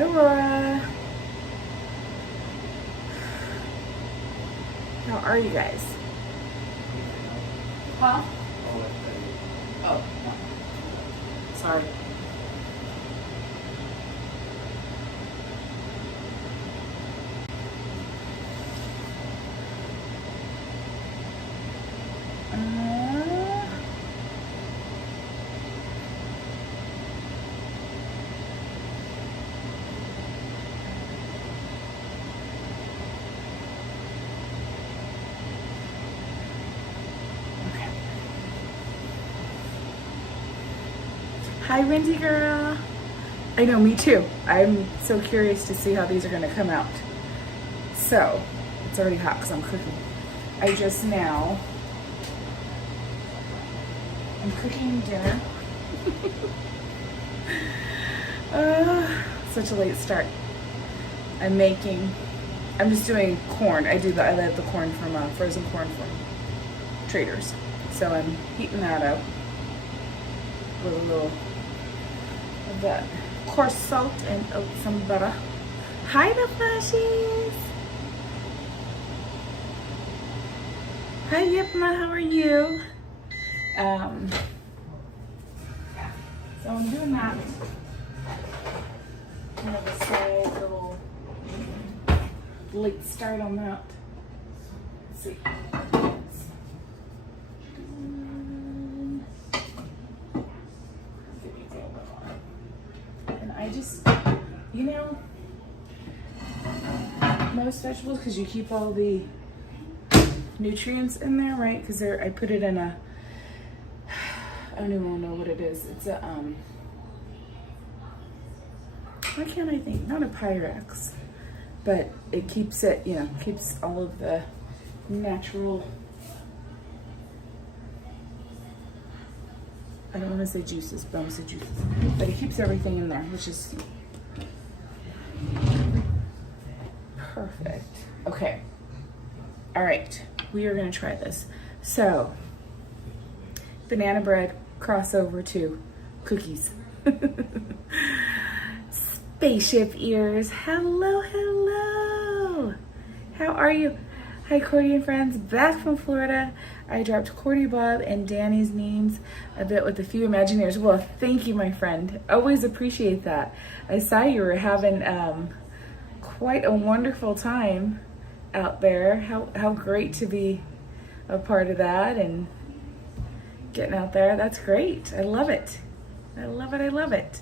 Hi, Aurora. How are you guys? Huh? Oh, no. Sorry. Hi, Wendy girl. I know, me too. I'm so curious to see how these are going to come out. So, it's already hot because I'm cooking. I'm cooking dinner. Such a late start. I'm just doing corn. I let the corn from frozen corn from Traders. So I'm heating that up with a little of that coarse salt and some butter. Hi, the flashies. Hi, Yipma, how are you? So I'm doing that. Kind of a slight little late start on that. Let's see. And I just, most vegetables, because you keep all the nutrients in there, right? Because I put it in I don't even know what it is. It's a, why can't I think? Not a Pyrex, but it keeps it, keeps all of the natural, I don't want to say juices, but I'm going to say juices. But it keeps everything in there, which is perfect. Okay. All right. We are going to try this. So, banana bread crossover to cookies. Spaceship ears. Hello, hello. How are you? Hi, Cordy and friends. Back from Florida. I dropped Cordy, Bob, and Danny's names a bit with a few Imagineers. Well, thank you, my friend. Always appreciate that. I saw you were having quite a wonderful time out there. How great to be a part of that and getting out there. That's great. I love it. I love it. I love it.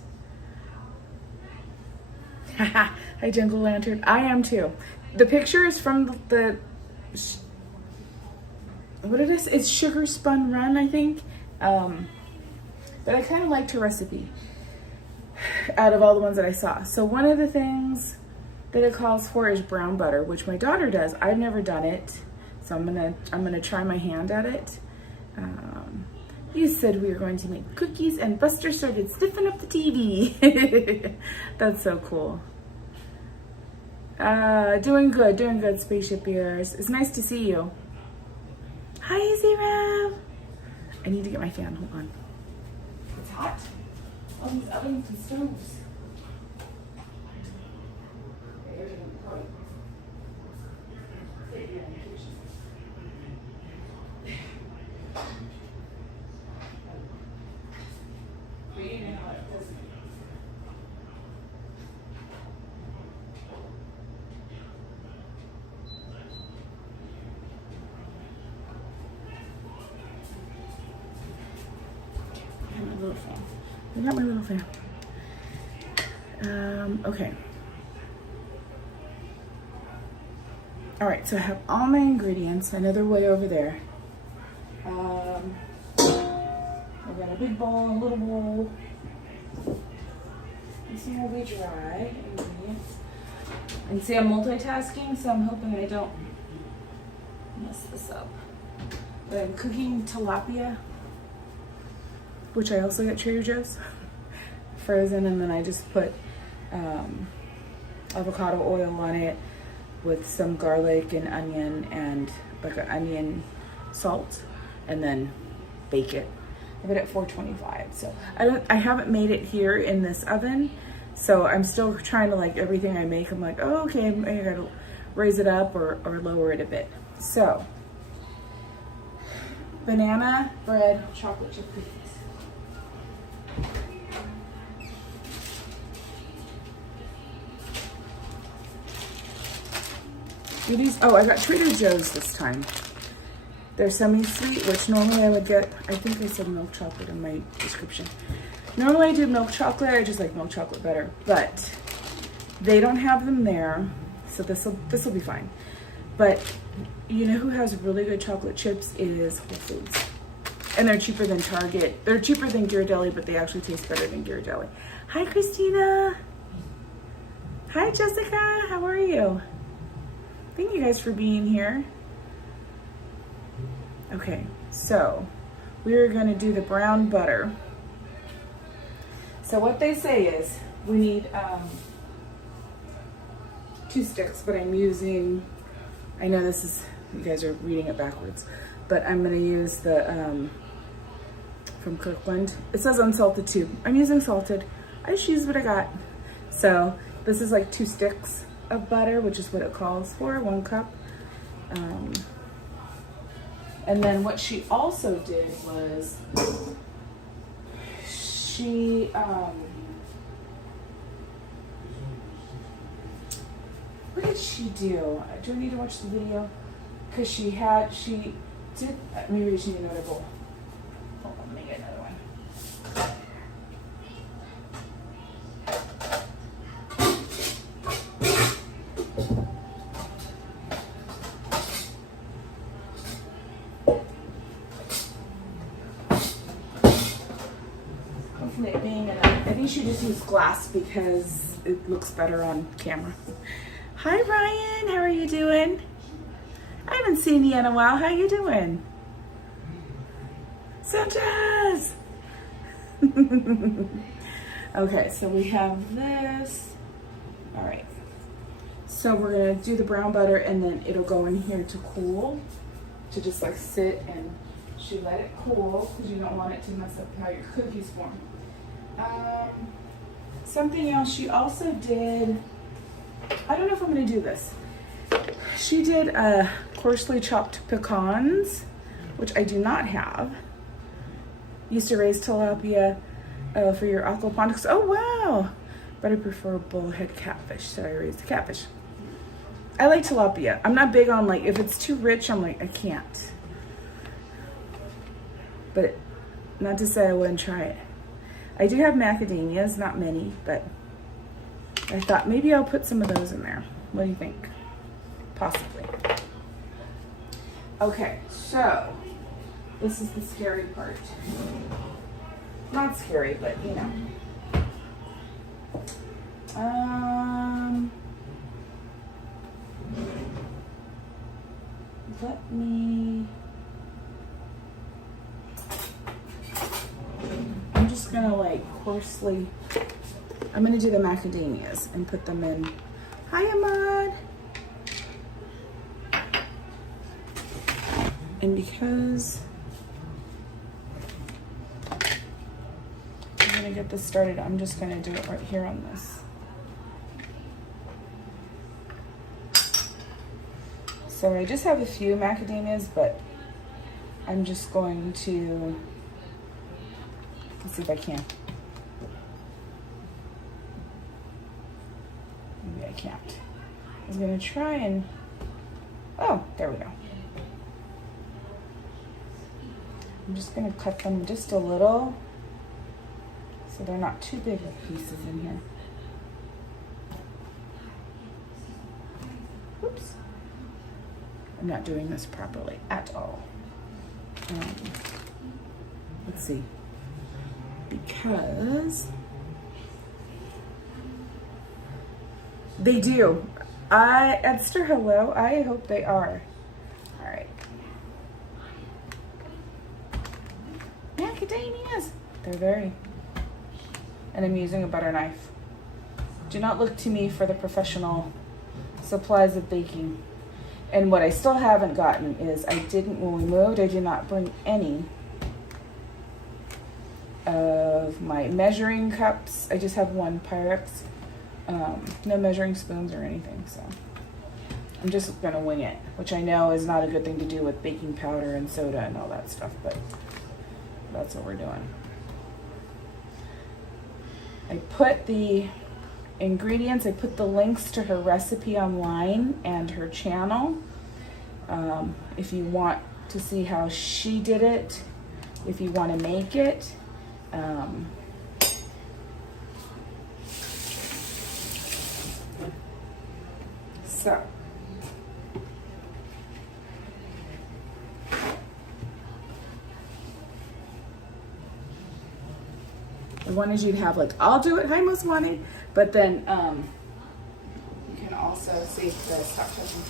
Hi, Jungle Lantern. I am too. The picture is from the what it is? It's Sugar Spun Run, I think. But I kind of liked her recipe out of all the ones that I saw. So one of the things that it calls for is brown butter, which my daughter does. I've never done it, so I'm gonna try my hand at it. You said we were going to make cookies, and Buster started sniffing up the TV. That's so cool. Doing good, Spaceship Ears. It's nice to see you. Hi, Easy Rev. I need to get my fan. Hold on. It's hot. All these ovens and stoves. I got my little fan. Okay. All right, so I have all my ingredients. I know they're way over there. I've got a big bowl, a little bowl. This one will be dry ingredients. And see, I'm multitasking, so I'm hoping I don't mess this up. But I'm cooking tilapia, which I also got Trader Joe's frozen, and then I just put avocado oil on it with some garlic and onion and like an onion salt, and then bake it. I have it at 425. So I haven't made it here in this oven, So I'm still trying to, like, everything I make, I'm like, oh, okay, I gotta raise it up or lower it a bit. So, banana bread chocolate chip cookies. These, oh, I got Trader Joe's this time. They're semi-sweet, which normally I would get, I think I said milk chocolate in my description. Normally I do milk chocolate, I just like milk chocolate better, but they don't have them there, so this will be fine. But you know who has really good chocolate chips is Whole Foods. And they're cheaper than Target. They're cheaper than Ghirardelli, but they actually taste better than Ghirardelli. Hi, Christina. Hi, Jessica. How are you? Thank you guys for being here. Okay, so we're gonna do the brown butter. So what they say is we need 2 sticks, but I'm using, I know this is, you guys are reading it backwards, but I'm gonna use the, from Kirkland. It says unsalted too. I'm using salted. I just use what I got. So this is like 2 sticks of butter, which is what it calls for, 1 cup. And then what she also did was she, what did she do? Do I need to watch the video? Because she did, maybe she didn't know what a bowl. Hold on, let me get another one. Hopefully it being enough. I think she just used glass because it looks better on camera. Hi Ryan, how are you doing? I haven't seen you in a while. How you doing? Sanchez! Okay, so we have this. All right. So we're gonna do the brown butter and then it'll go in here to cool, to just like sit, and she let it cool because you don't want it to mess up how your cookies form. Something else she also did, I don't know if I'm gonna do this. She did coarsely chopped pecans, which I do not have. Used to raise tilapia for your aquaponics. Oh wow! But I prefer bullhead catfish, so I raised the catfish. I like tilapia. I'm not big on, like, if it's too rich, I'm like, I can't. But not to say I wouldn't try it. I do have macadamias, not many, but I thought maybe I'll put some of those in there. What do you think? Possibly. Okay, so this is the scary part. Not scary, but you know. Let me, I'm just gonna like coarsely, I'm gonna do the macadamias and put them in. Hi Ahmad. And because I'm gonna get this started, I'm just gonna do it right here on this. So I just have a few macadamias, but I'm just going to, let's see if I can. Maybe I can't. I was gonna try and, oh, there we go. I'm just gonna cut them just a little so they're not too big of pieces in here. Oops. I'm not doing this properly at all. Let's see. Because they do. Esther, hello. I hope they are. All right. Macadamias. They're very. And I'm using a butter knife. Do not look to me for the professional supplies of baking. And what I still haven't gotten is when we moved, I did not bring any of my measuring cups. I just have one Pyrex, no measuring spoons or anything, so I'm just gonna wing it, which I know is not a good thing to do with baking powder and soda and all that stuff, but that's what we're doing. I put the ingredients, I put the links to her recipe online and her channel. If you want to see how she did it, if you want to make it. So. I wanted you to have like, I'll do it, hi Most Wanted, but then you can also see the stop touching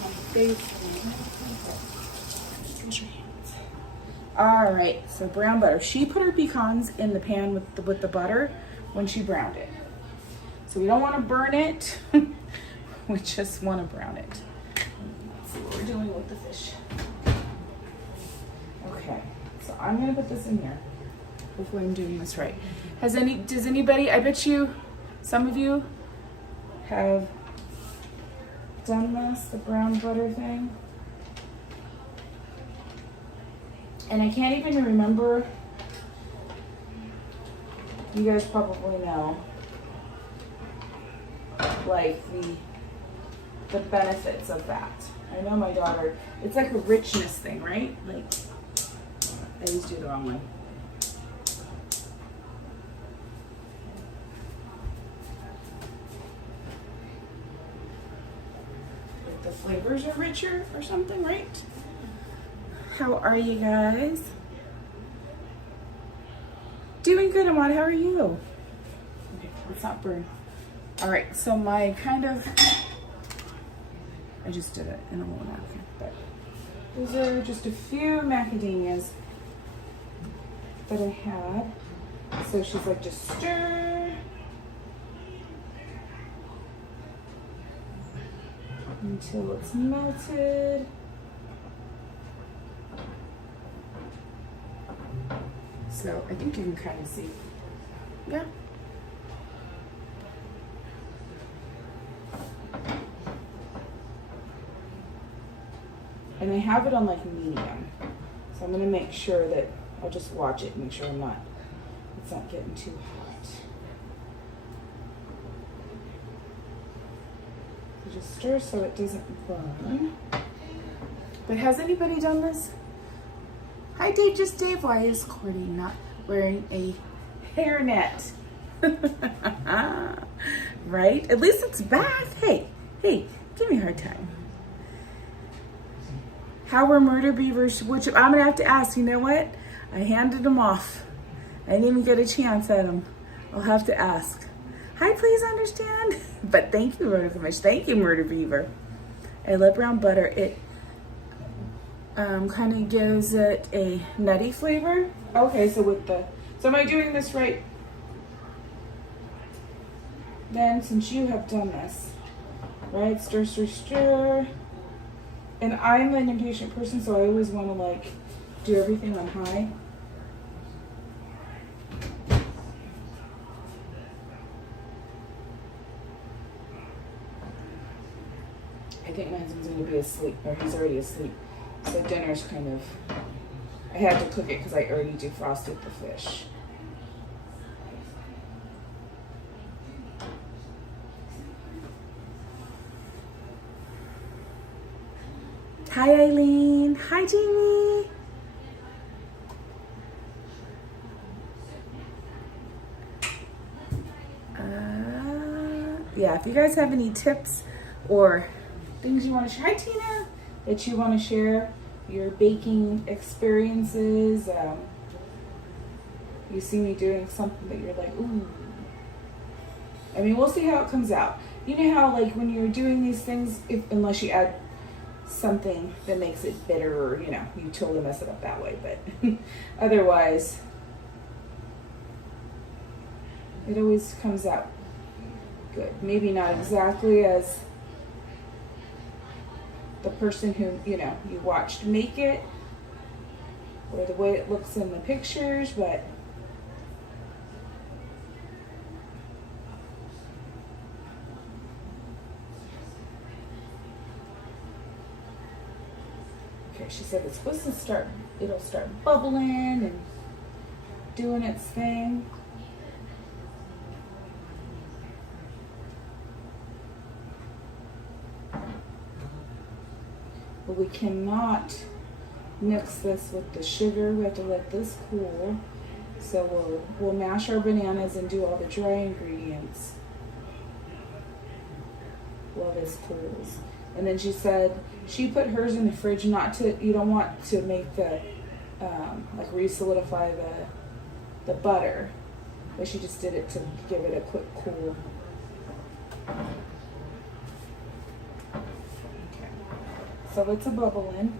my face. Wash your hands. All right, so brown butter. She put her pecans in the pan with the butter when she browned it. So we don't want to burn it. We just want to brown it. Let's see what we're doing with the fish. Okay, so I'm gonna put this in here. Hopefully I'm doing this right. Does anybody, I bet you, some of you have done this, the brown butter thing. And I can't even remember, you guys probably know, like the benefits of that. I know my daughter, it's like a richness thing, right? Like, I always do the wrong way. The flavors are richer or something, right? How are you guys? Doing good, Ahmad. How are you? Okay, let's not burn. All right, so my kind of, I just did it in a little napkin, but those are just a few macadamias that I had. So she's like, just stir. Until it's melted. So I think you can kind of see. Yeah. And I have it on like medium. So I'm gonna make sure that, I'll just watch it and make sure it's not getting too hot. Just stir so it doesn't burn. But has anybody done this? Hi Dave, just Dave. Why is Cordy not wearing a hairnet? Right? At least it's back. Hey, give me a hard time. How were murder beavers? Which I'm gonna have to ask. You know what? I handed them off. I didn't even get a chance at them. I'll have to ask. Hi, please understand. But thank you, Murder Commish. Thank you, Murder Beaver. I love brown butter. It kind of gives it a nutty flavor. Okay, so am I doing this right? Then, since you have done this, right? Stir, stir, stir. And I'm an impatient person, so I always want to like do everything on high. I think my husband's going to be asleep, or he's already asleep. So dinner's kind of, I had to cook it because I already defrosted the fish. Hi Eileen, hi Jamie. Yeah, if you guys have any tips or things you want to share, hi Tina, that you want to share, your baking experiences, you see me doing something that you're like, ooh. I mean, we'll see how it comes out. You know how like when you're doing these things, unless you add something that makes it bitter, or you know, you totally mess it up that way, but otherwise it always comes out good. Maybe not exactly as the person who, you know, you watched make it, or the way it looks in the pictures, but Okay, she said it's supposed to start, it'll start bubbling and doing its thing. But we cannot mix this with the sugar. We have to let this cool. So we'll mash our bananas and do all the dry ingredients while this cools. And then she said she put hers in the fridge, not to, you don't want to make the like re-solidify the butter, but she just did it to give it a quick cool. Okay, so it's a bubbling.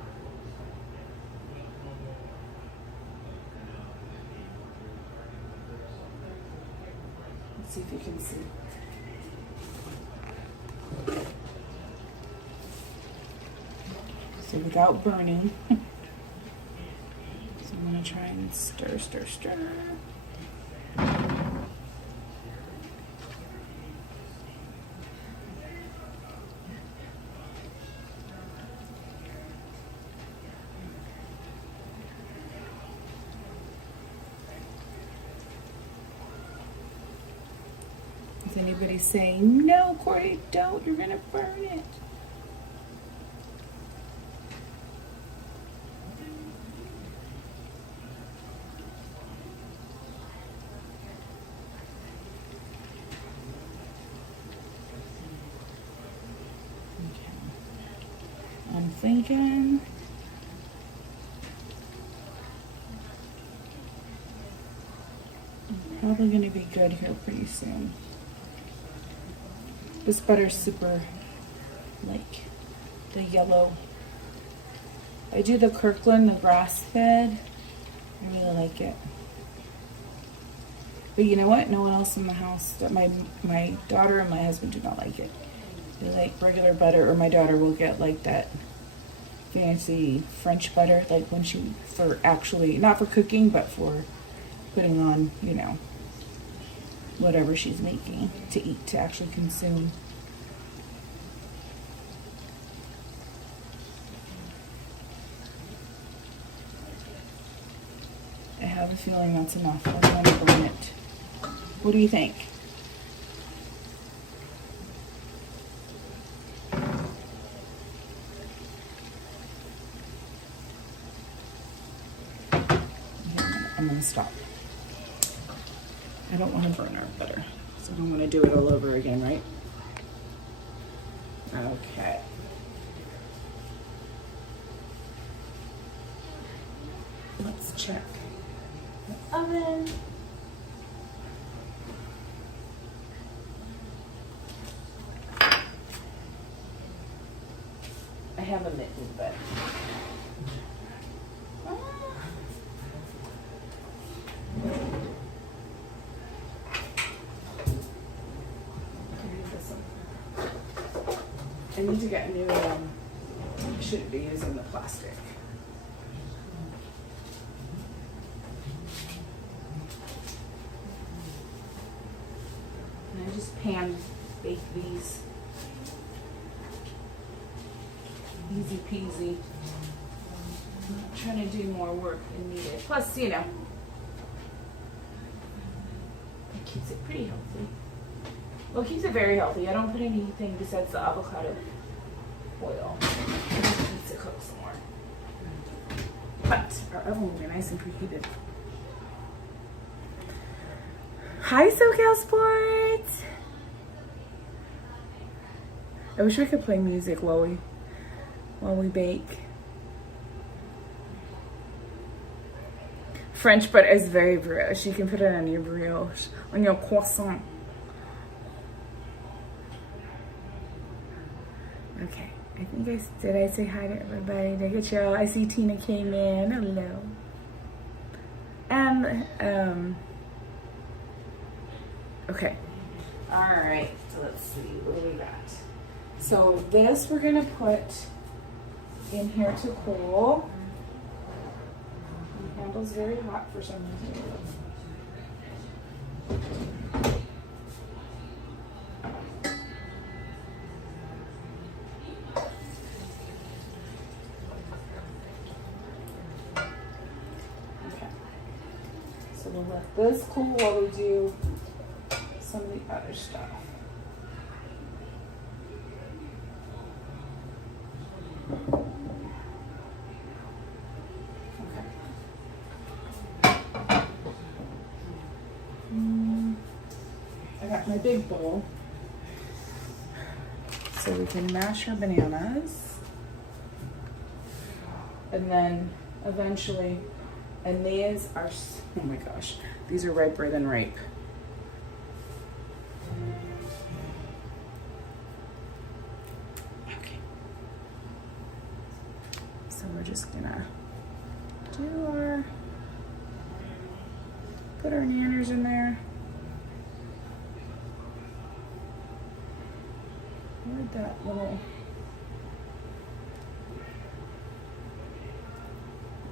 Let's see if you can see. So without burning. So I'm gonna try and stir, stir, stir. Is anybody saying, no, Cordy, don't, you're gonna burn it? I'm thinking I'm probably going to be good here pretty soon. This butter's super, like, the yellow. I do the Kirkland, the grass fed. I really like it. But you know what? No one else in the house, that my daughter and my husband do not like it. They like regular butter, or my daughter will get like that fancy French butter, like when she, for actually, not for cooking, but for putting on, you know, whatever she's making to eat, to actually consume. I have a feeling that's enough. I'm going to burn it. What do you think? I'm going to stop. I don't want to burn our butter, so I don't want to do it all over again, right? Okay. Let's check the oven. I have a mitten, but I need to get a new, I shouldn't be using the plastic. And I just pan bake these. Easy peasy. I'm not trying to do more work than needed. Plus, you know, it keeps it pretty healthy. Well, it keeps it very healthy. I don't put anything besides the avocado oil. It needs to cook some more. But our oven will be nice and preheated. Hi, SoCal Sports! I wish we could play music while we bake. French butter is very brioche. You can put it on your brioche, on your croissant. Okay, I think did I say hi to everybody? Did I get y'all? I see Tina came in. Hello. And okay. All right. So let's see what do we got. So this we're gonna put in here to cool. The handle's very hot for some reason. we'll let this cool while we do some of the other stuff. I got my big bowl so we can mash our bananas, and then eventually, and these are, oh my gosh, these are riper than ripe. Okay, so we're just gonna put our nanners in there. Where'd that little,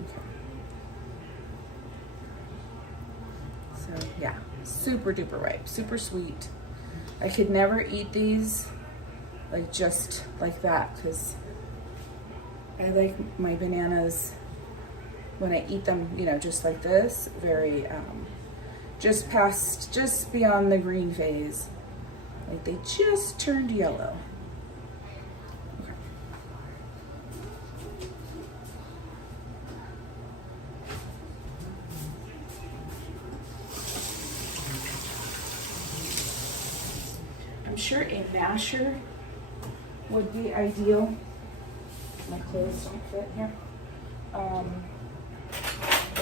okay. So yeah, super duper ripe, super sweet. I could never eat these like just like that, because I like my bananas when I eat them, you know, just like this, very, just beyond the green phase. Like they just turned yellow. Okay. I'm sure a masher would be ideal. My clothes don't fit here. But I'm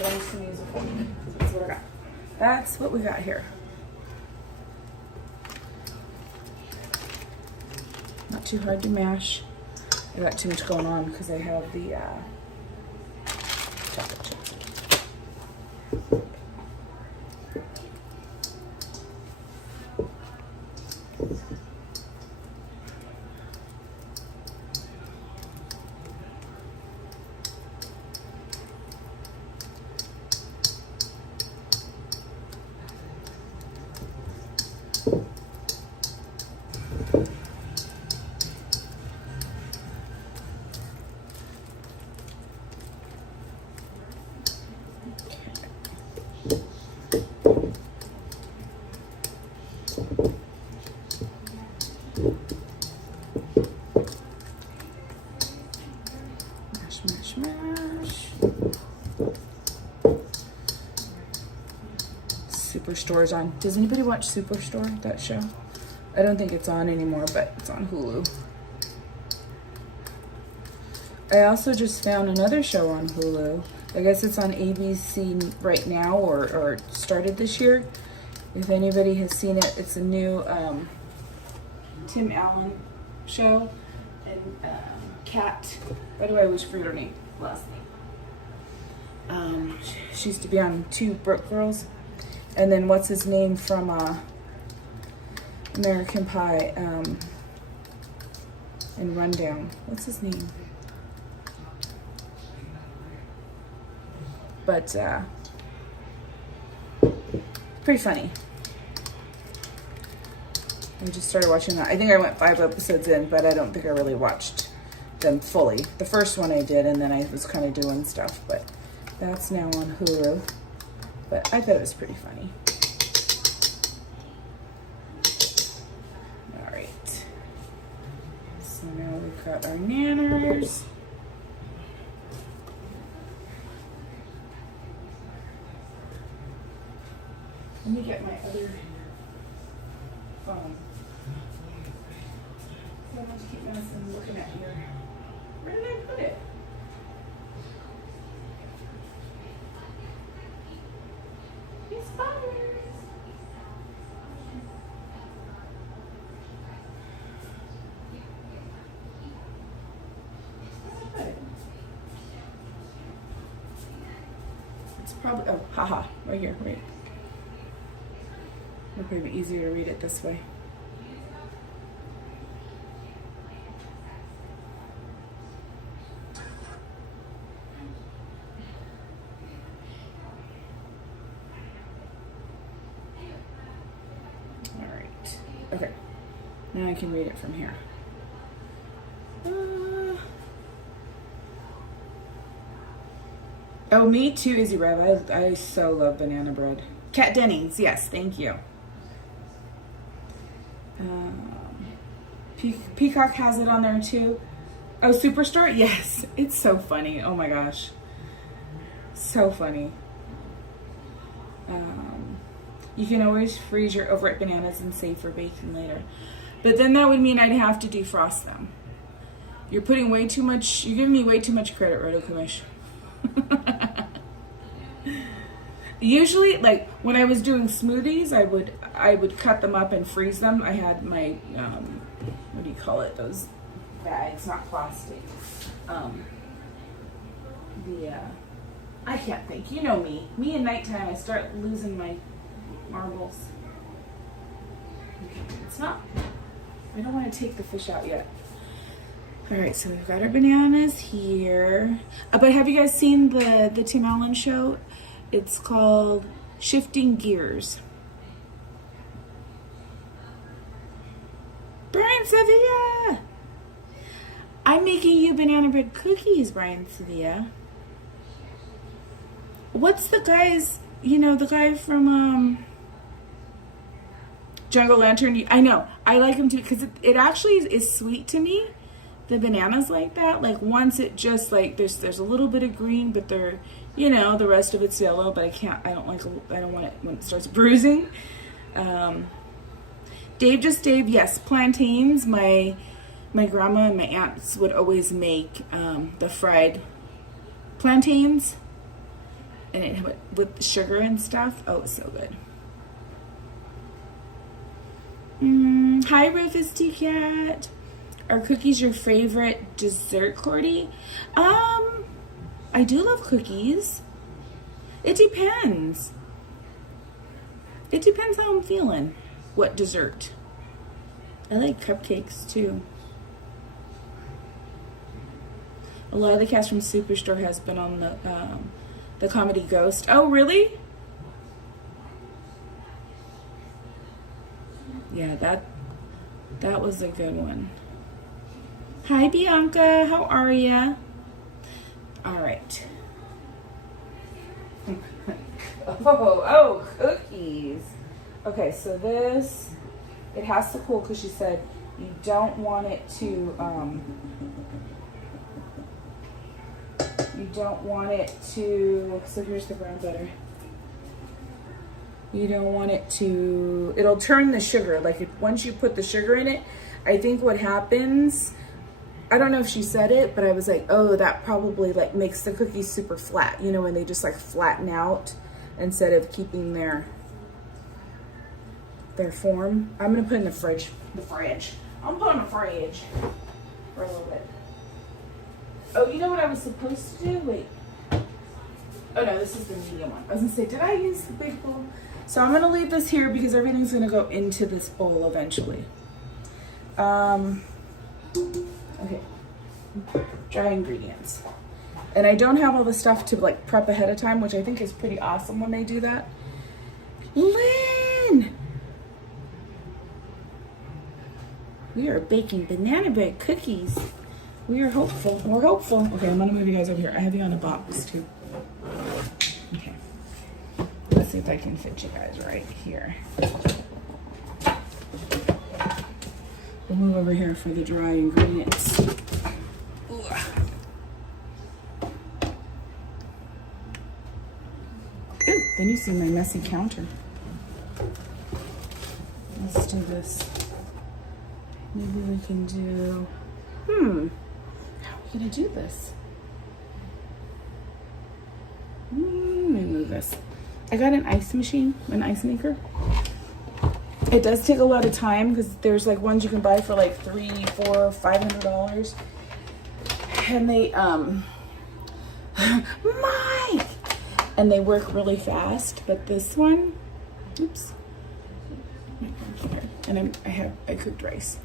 just gonna use a fork. That's what I got. That's what we got here. Not too hard to mash. I got too much going on because I have the chocolate chip. Mash, mash, mash. Superstore's on. Does anybody watch Superstore, that show? I don't think it's on anymore, but it's on Hulu. I also just found another show on Hulu. I guess it's on ABC right now, or started this year. If anybody has seen it, it's a new Tim Allen show. And Kat, by the way, I wish for her name, last name. She used to be on Two Broke Girls. And then what's his name from American Pie and Rundown. What's his name? But pretty funny. I just started watching that. I think I went 5 episodes in, but I don't think I really watched them fully. The first one I did, and then I was kind of doing stuff, but that's now on Hulu. But I thought it was pretty funny. All right. So now we've got our nanners. Let me get my other phone. I want to keep messing looking at your. Where did I put it? It's spiders. Where did I put it? It's probably, oh, haha, right here, right. It'll probably be easier to read it this way. All right. Okay. Now I can read it from here. Oh, me too, Izzy Rev. I so love banana bread. Kat Dennings, yes, thank you. Peacock has it on there too. Oh, Superstore? Yes. It's so funny. Oh my gosh. So funny. You can always freeze your overripe bananas and save for baking later. But then that would mean I'd have to defrost them. You're putting way too much, you're giving me way too much credit, Roto Commish. Usually, like when I was doing smoothies, I would cut them up and freeze them. I had my what do you call it? Those bags, not plastic. I can't think. You know me. Me at nighttime, I start losing my marbles. It's not. I don't want to take the fish out yet. All right, so we've got our bananas here. But have you guys seen the Tim Allen show? It's called Shifting Gears. Brian Sevilla! I'm making you banana bread cookies, Brian Sevilla. What's the guy's, the guy from Jungle Lantern? I know. I like him too because it actually is sweet to me. The bananas like that. Like once it just like, there's a little bit of green, but they're, the rest of it's yellow, but I don't want it when it starts bruising. Dave, yes, plantains. My grandma and my aunts would always make the fried plantains, and it with sugar and stuff. Oh, it's so good. Hi, Rufus T Cat. Are cookies your favorite dessert, Cordy? I do love cookies. It depends. It depends how I'm feeling. What dessert? I like cupcakes too. A lot of the cast from Superstore has been on the comedy Ghost. Oh, really? Yeah, that was a good one. Hi, Bianca. How are ya? All right. Oh, cookies. Okay, so this, it has to cool because she said you don't want it to, so here's the brown butter. You don't want it to, it'll turn the sugar. Like once you put the sugar in it, I think what happens, I don't know if she said it, but I was like, oh, that probably like makes the cookies super flat, when they just like flatten out instead of keeping their form. I'm gonna put in the fridge. I'm putting in the fridge for a little bit. Oh, you know what I was supposed to do? Wait. Oh no, this is the medium one. I was gonna say, did I use the big bowl? So I'm gonna leave this here because everything's gonna go into this bowl eventually. Okay, dry ingredients. And I don't have all the stuff to like prep ahead of time, which I think is pretty awesome when they do that. Lynn! We are baking banana bread cookies. We are hopeful. We're hopeful. Okay, I'm gonna move you guys over here. I have you on a box too. Okay. Let's see if I can fit you guys right here. We'll move over here for the dry ingredients. Ooh. Ooh, then you see my messy counter. Let's do this. Maybe we can do, how are we gonna do this? Let me move this. I got an ice machine, an ice maker. It does take a lot of time because there's like ones you can buy for like $300, $400, $500. And they, Mike! And they work really fast, but this one, oops. And I cooked rice.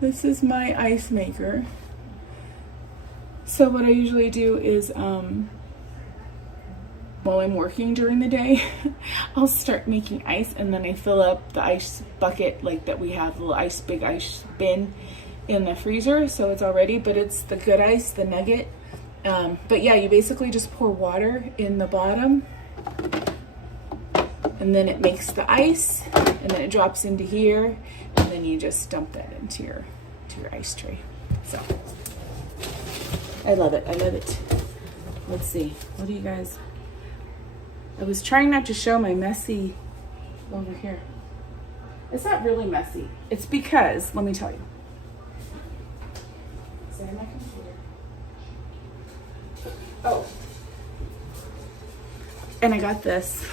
This is my ice maker. So what I usually do is, while I'm working during the day, I'll start making ice, and then I fill up the ice bucket like that we have, the little big ice bin in the freezer, so it's all ready. But it's the good ice, the nugget, But yeah, you basically just pour water in the bottom, and then it makes the ice, and then it drops into here, and then you just dump that into your ice tray. So I love it. I love it. Let's see. What do you guys? I was trying not to show my messy over here. It's not really messy. It's because, let me tell you. Is that in my computer? Oh. And I got this.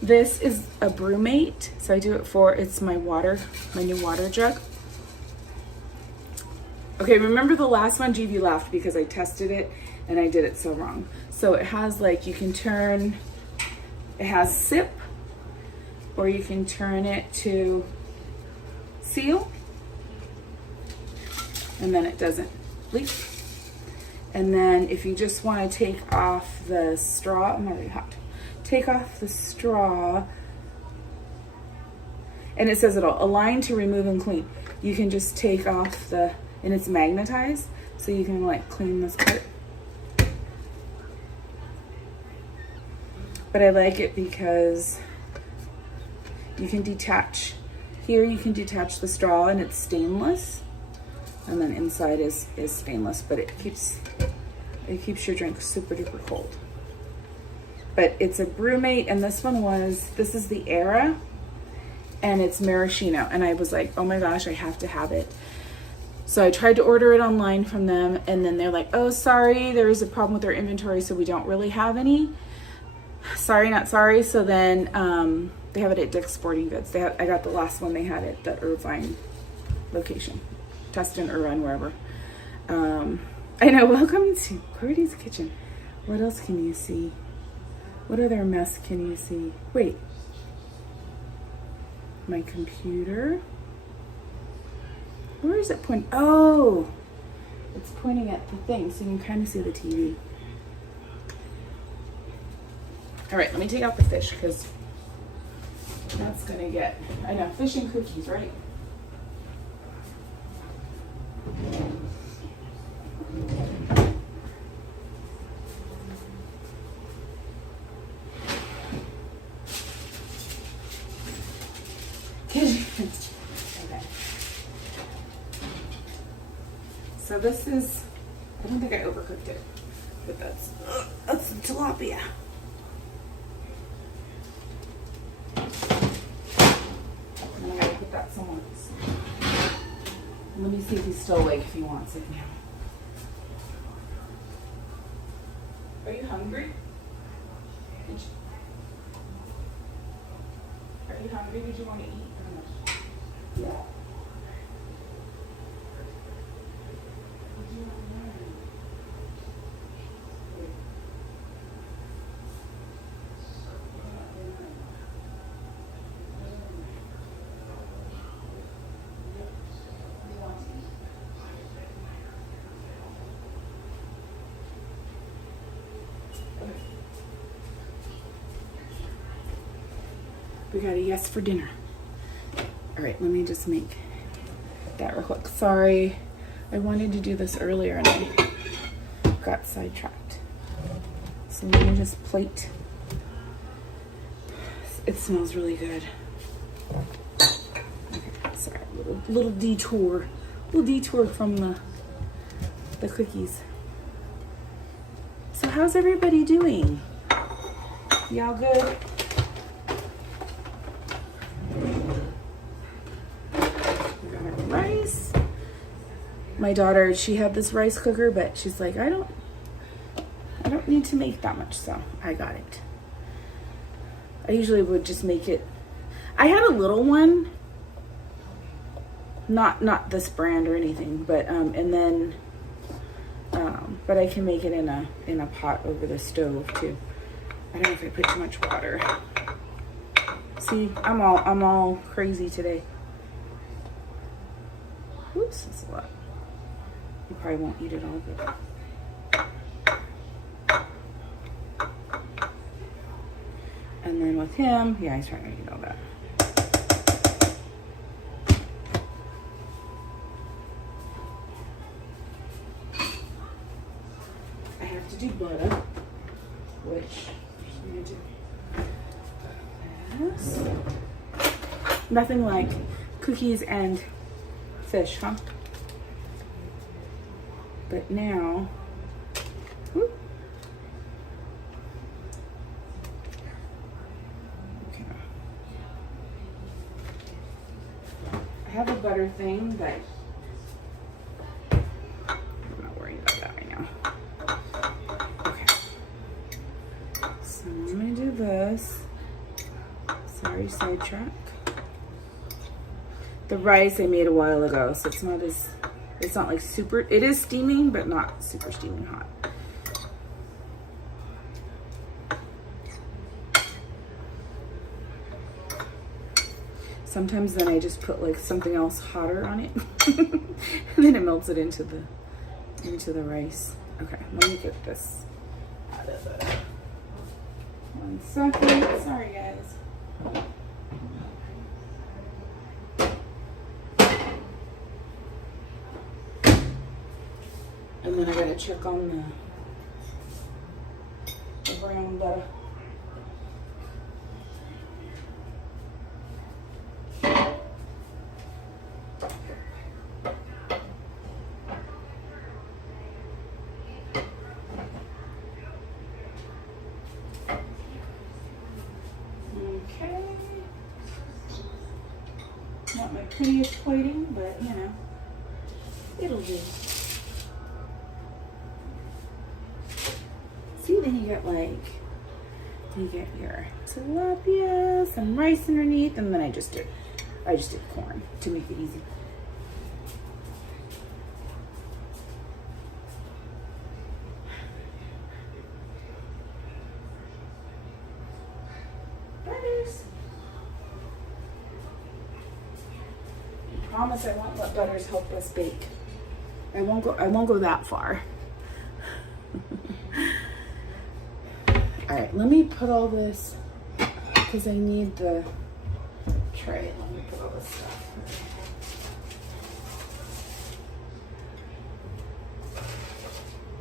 This is a brewmate. So I do it for, it's my water, my new water jug. Okay, remember the last one, GV laughed because I tested it and I did it so wrong. So it has like, you can turn, it has sip, or you can turn it to seal, and then it doesn't leak. And then if you just want to take off the straw, I'm already hot. Take off the straw, and it says it'll align to remove and clean. You can just take off the, and it's magnetized, so you can like clean this part. But I like it because you can detach. Here you can detach the straw, and it's stainless. And then inside is stainless, but it keeps your drink super duper cold. But it's a brewmate, and this is the Era, and it's maraschino. And I was like, oh my gosh, I have to have it. So I tried to order it online from them, and then they're like, oh, sorry, there is a problem with our inventory, so we don't really have any. Sorry, not sorry. So then they have it at Dick's Sporting Goods. I got the last one they had at the Irvine location. Tustin, Irvine, wherever. I know, welcome to Cordy's Kitchen. What else can you see? What other mess can you see? Wait. My computer. Where is it pointing? Oh, it's pointing at the thing, so you can kind of see the TV. All right, let me take out the fish because that's gonna get, I know, fish and cookies, right? Okay. So this is, I don't think I overcooked it, but that's the tilapia. And I'm gonna put that somewhere else. And let me see if he's still awake if he wants it now. Are you hungry? Are you hungry? Did you want to eat? Yeah. We got a yes for dinner. All right, let me just make that real quick. Sorry, I wanted to do this earlier and I got sidetracked. So let me just plate. It smells really good. Okay, sorry, little detour from the cookies. So how's everybody doing? Y'all good? Rice. My daughter, she had this rice cooker, but she's like, I don't need to make that much, so I got it. I usually would just make it. I had a little one, not this brand or anything, but and then but I can make it in a pot over the stove too. I don't know if I put too much water. See, I'm all crazy today. Oops, that's a lot. You probably won't eat it all, but. And then with him, yeah, he's trying to eat all that. to do butter, which I'm going to do this. Nothing like cookies and fish, huh? But now, whoop. Okay. I have a butter thing, but I'm not worried about that right now. Okay. So I'm gonna do this. Sorry, sidetrack. The rice I made a while ago, so it's not like super, it is steaming, but not super steaming hot. Sometimes then I just put like something else hotter on it, and then it melts it into the rice. Okay, let me get this out of the, 1 second, sorry guys. And then I gotta check on the brown butter. Okay. Not my prettiest plating, but you know, it'll do. See, then you get your tilapia, some rice underneath, and then I just did corn to make it easy. Butters. I promise I won't let butters help us bake. I won't go that far. All right, let me put all this, because I need the tray. Let me put all this stuff.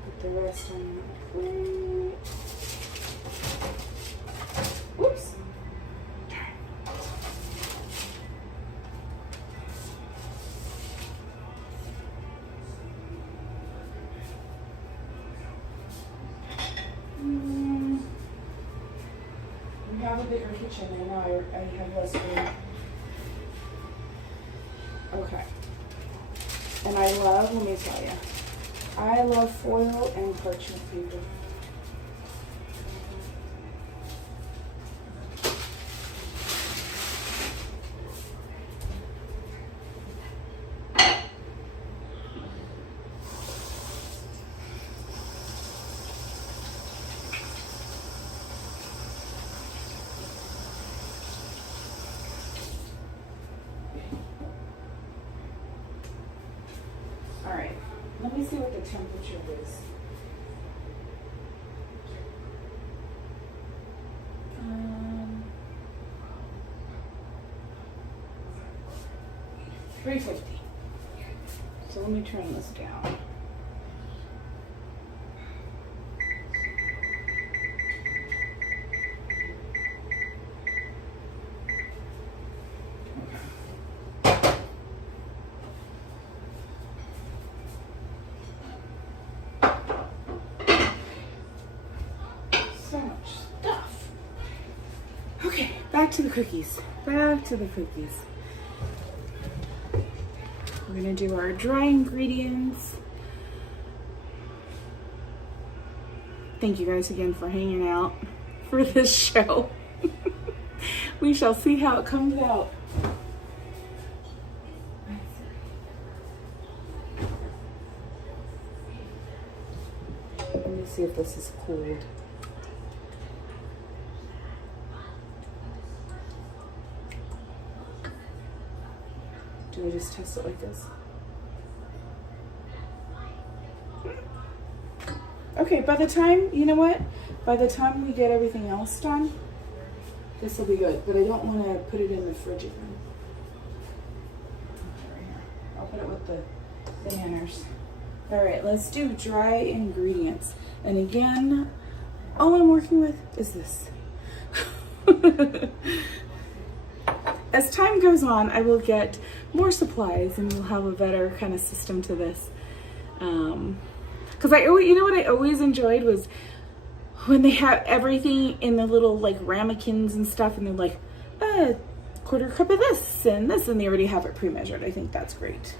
Put the rest on the plate. Whoops. We have a bigger kitchen, I know I have less room. Okay. And I love, let me tell you, I love foil and parchment paper. All right, let me see what the temperature is. 350. So let me turn this down. So much stuff. Okay, back to the cookies. Back to the cookies. We're gonna do our dry ingredients. Thank you guys again for hanging out for this show. We shall see how it comes out. Let me see if this is cooled. Do I just test it like this? Okay, by the time, you know what? By the time we get everything else done, this will be good, but I don't want to put it in the fridge again. Right here. I'll put it with the bananas. All right, let's do dry ingredients. And again, all I'm working with is this. As time goes on, I will get more supplies and we'll have a better kind of system to this. Because you know what I always enjoyed was when they have everything in the little like ramekins and stuff, and they're like, quarter cup of this, and they already have it pre-measured. I think that's great.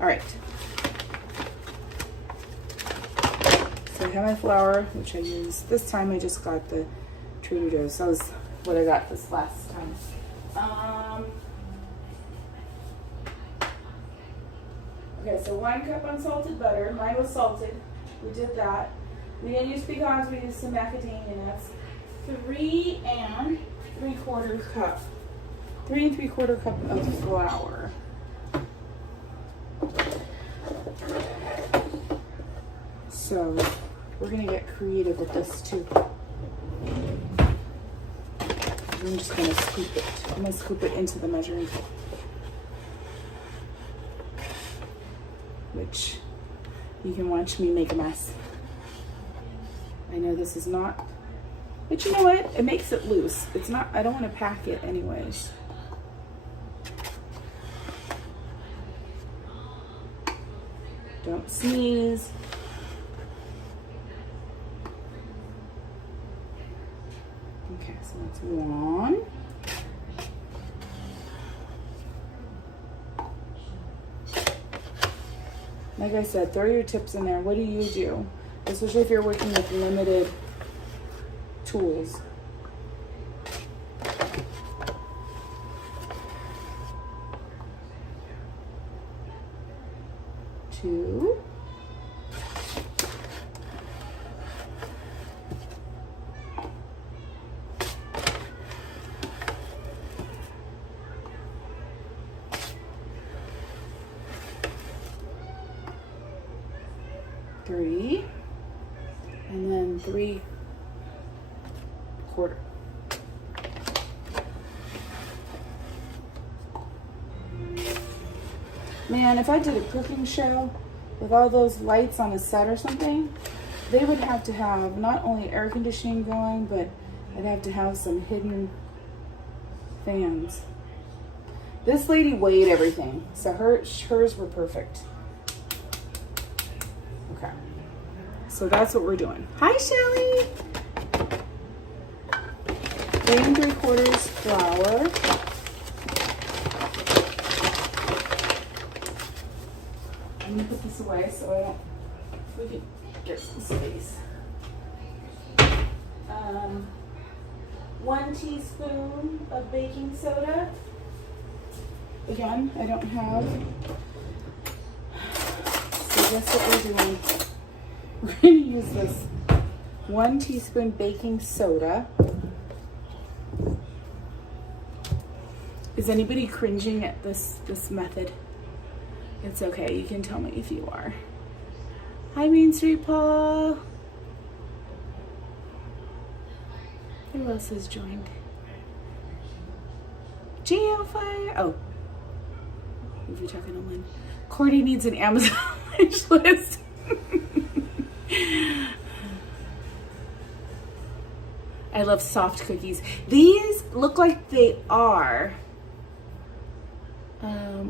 All right. So I have my flour, which I used. This time I just got the Trader Joe's. That was what I got this last time. Okay, so 1 cup unsalted butter. Mine was salted. We did that. We didn't use pecans, we used some macadamia nuts. 3 3/4 cup. 3 3/4 cup of flour. So we're gonna get creative with this too. I'm just gonna scoop it. I'm gonna scoop it into the measuring cup, which you can watch me make a mess. I know this is not, but you know what? It makes it loose. It's not, I don't want to pack it anyways. Don't sneeze. Okay, so that's 1. Like I said, throw your tips in there. What do you do? Especially if you're working with limited tools. 2. 3, and then 3/4. Man, if I did a cooking show with all those lights on a set or something, they would have to have not only air conditioning going, but I'd have to have some hidden fans. This lady weighed everything, so hers were perfect. Okay, so that's what we're doing. Hi, Shelly. 3 3/4 flour. I'm gonna put this away so I don't, we can get some space. 1 teaspoon of baking soda. Again, I don't have, so guess what we're doing? We're gonna use this 1 teaspoon baking soda. Is anybody cringing at this method? It's okay, you can tell me if you are. Hi, Main Street Paul. Who else has joined? Geofire. Oh, if you're talking to Lynn. Cordy needs an Amazon wish list. I love soft cookies. These look like they are.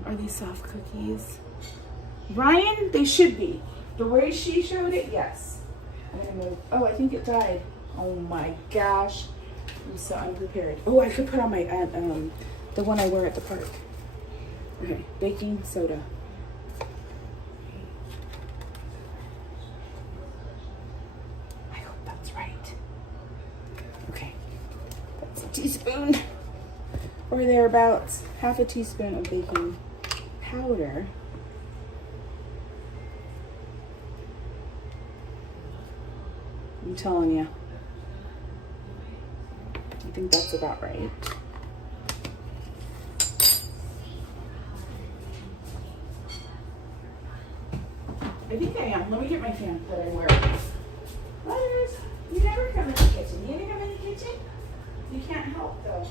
Are these soft cookies? Ryan, they should be. The way she showed it, yes. I'm gonna move. Oh, I think it died. Oh my gosh. I'm so unprepared. Oh, I could put on my, the one I wear at the park. Okay, baking soda. I hope that's right. Okay, that's a teaspoon. Or thereabouts. Half a teaspoon of baking powder. I'm telling you. I think that's about right. I think I am. Let me get my fan that I wear. Letters, you never come in the kitchen. You never come in the kitchen? You can't help though.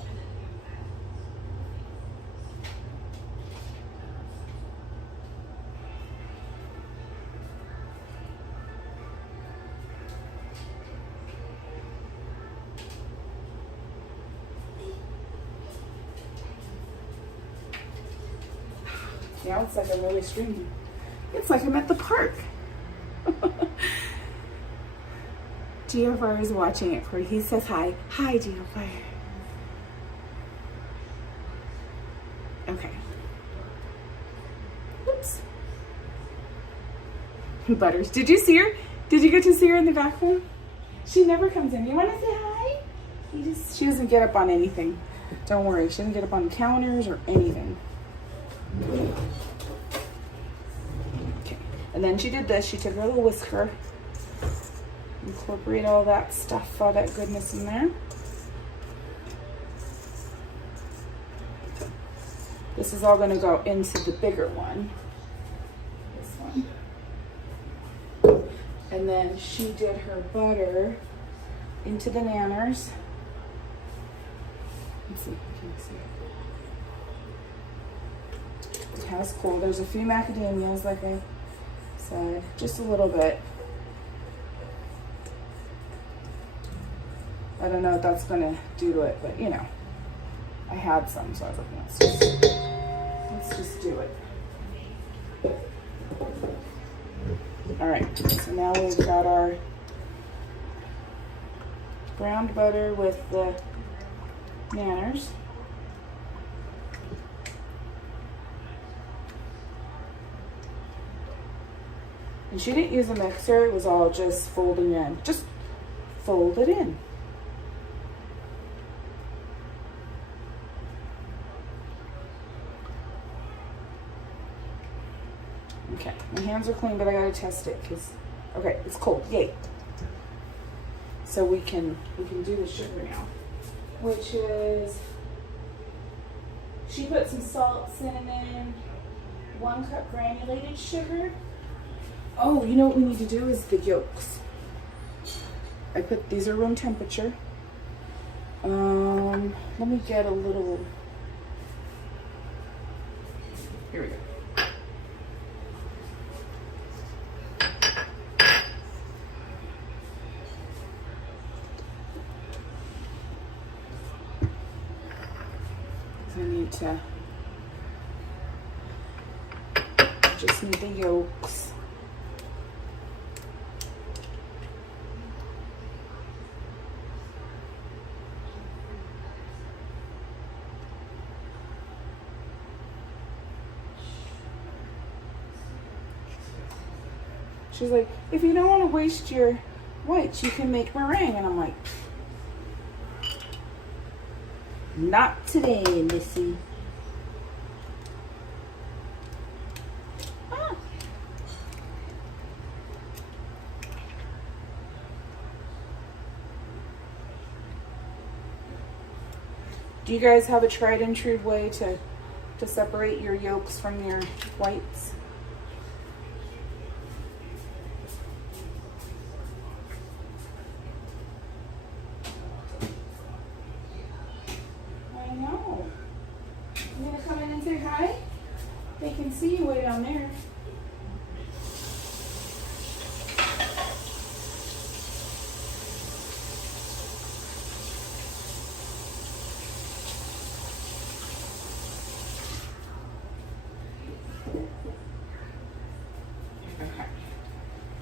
Now it's like I'm really streaming. It's like I'm at the park. GFR is watching it, Cordy. He says hi. Hi, GFR. Okay. Oops. Butters. Did you see her? Did you get to see her in the back room? She never comes in. You want to say hi? She doesn't get up on anything. Don't worry. She doesn't get up on counters or anything. Okay. And then she did this. She took her little whisker. Incorporate all that stuff, all that goodness in there. This is all going to go into the bigger one. This one. And then she did her butter into the nanners. Let's see, can you see? It has cool. There's a few macadamias, like I said, just a little bit. I don't know what that's gonna do to it, but you know, I had some, so I was like, let's just do it. All right, so now we've got our browned butter with the nanners. And she didn't use a mixer, it was all just folding in. Just fold it in. Okay, my hands are clean, but I gotta test it because, okay, it's cold, yay. So we can do the sugar now, which is, she put some salt, cinnamon, 1 cup granulated sugar. Oh, you know what we need to do is the yolks. I put, these are room temperature. Let me get a little, here we go. I need to, just need the yolks. She's like, if you don't want to waste your whites, you can make meringue. And I'm like, not today, Missy. Ah. Do you guys have a tried and true way to separate your yolks from your whites? They can see you way down there. Okay.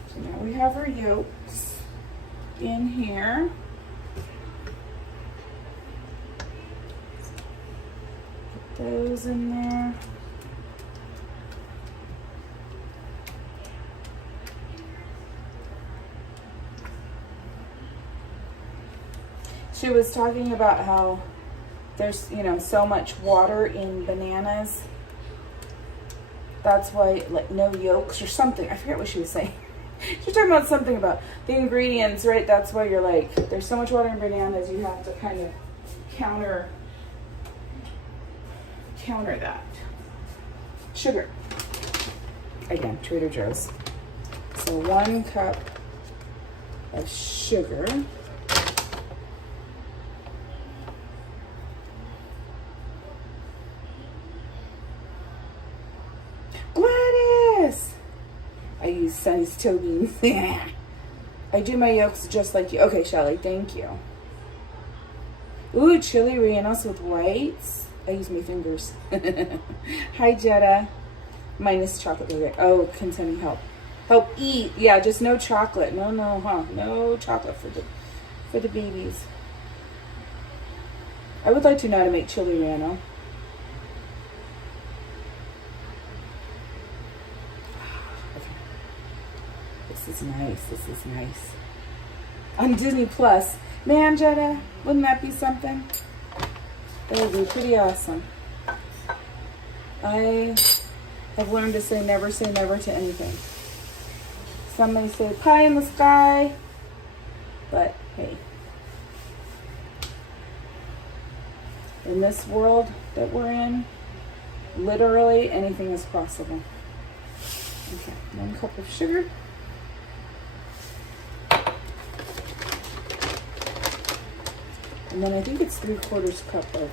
So now we have our yolks in here. Put those in there. She was talking about how there's, you know, so much water in bananas. That's why, like, no yolks or something. I forget what she was saying. She was talking about something about the ingredients, right? That's why you're like, there's so much water in bananas, you have to kind of counter that. Sugar. Again, Trader Joe's. So 1 cup of sugar. I use Sunny's toe beans. I do my yolks just like you. Okay, Shelly, thank you. Ooh, chili rellenos with whites. I use my fingers. Hi, Jetta. Minus chocolate. Okay. Oh, containing help. Help eat. Yeah, just no chocolate. No, no chocolate for the babies. I would like to know how to make chili relleno. This is nice. This is nice. On Disney Plus. Man, Jetta, wouldn't that be something? That would be pretty awesome. I have learned to say never to anything. Some may say pie in the sky, but hey. In this world that we're in, literally anything is possible. Okay, 1 cup of sugar. And then I think it's 3/4 cup of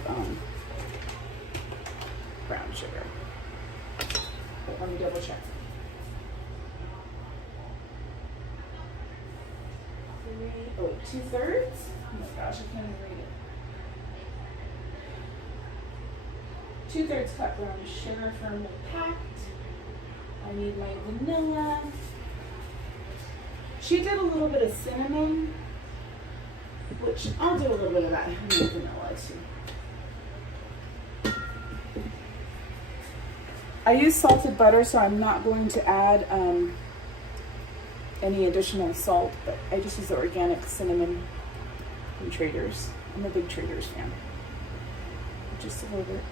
brown sugar. But let me double check. 2/3? Oh my gosh, I can't even read it. 2/3 cup brown sugar firmly packed. I need my vanilla. She did a little bit of cinnamon, which I'll do a little bit of that in my vanilla too. I use salted butter, so I'm not going to add any additional salt, but I just use the organic cinnamon from Trader's. I'm a big Trader's fan. Just a little bit.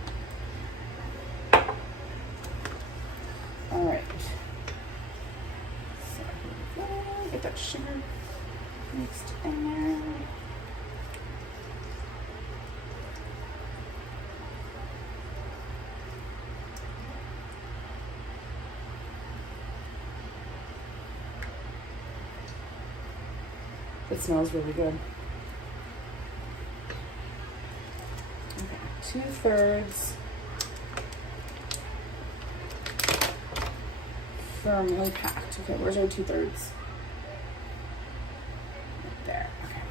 All right. So here we go. Get that sugar mixed in there. It smells really good. Okay, 2/3 firmly packed. Okay, where's our 2/3? Right there. Okay.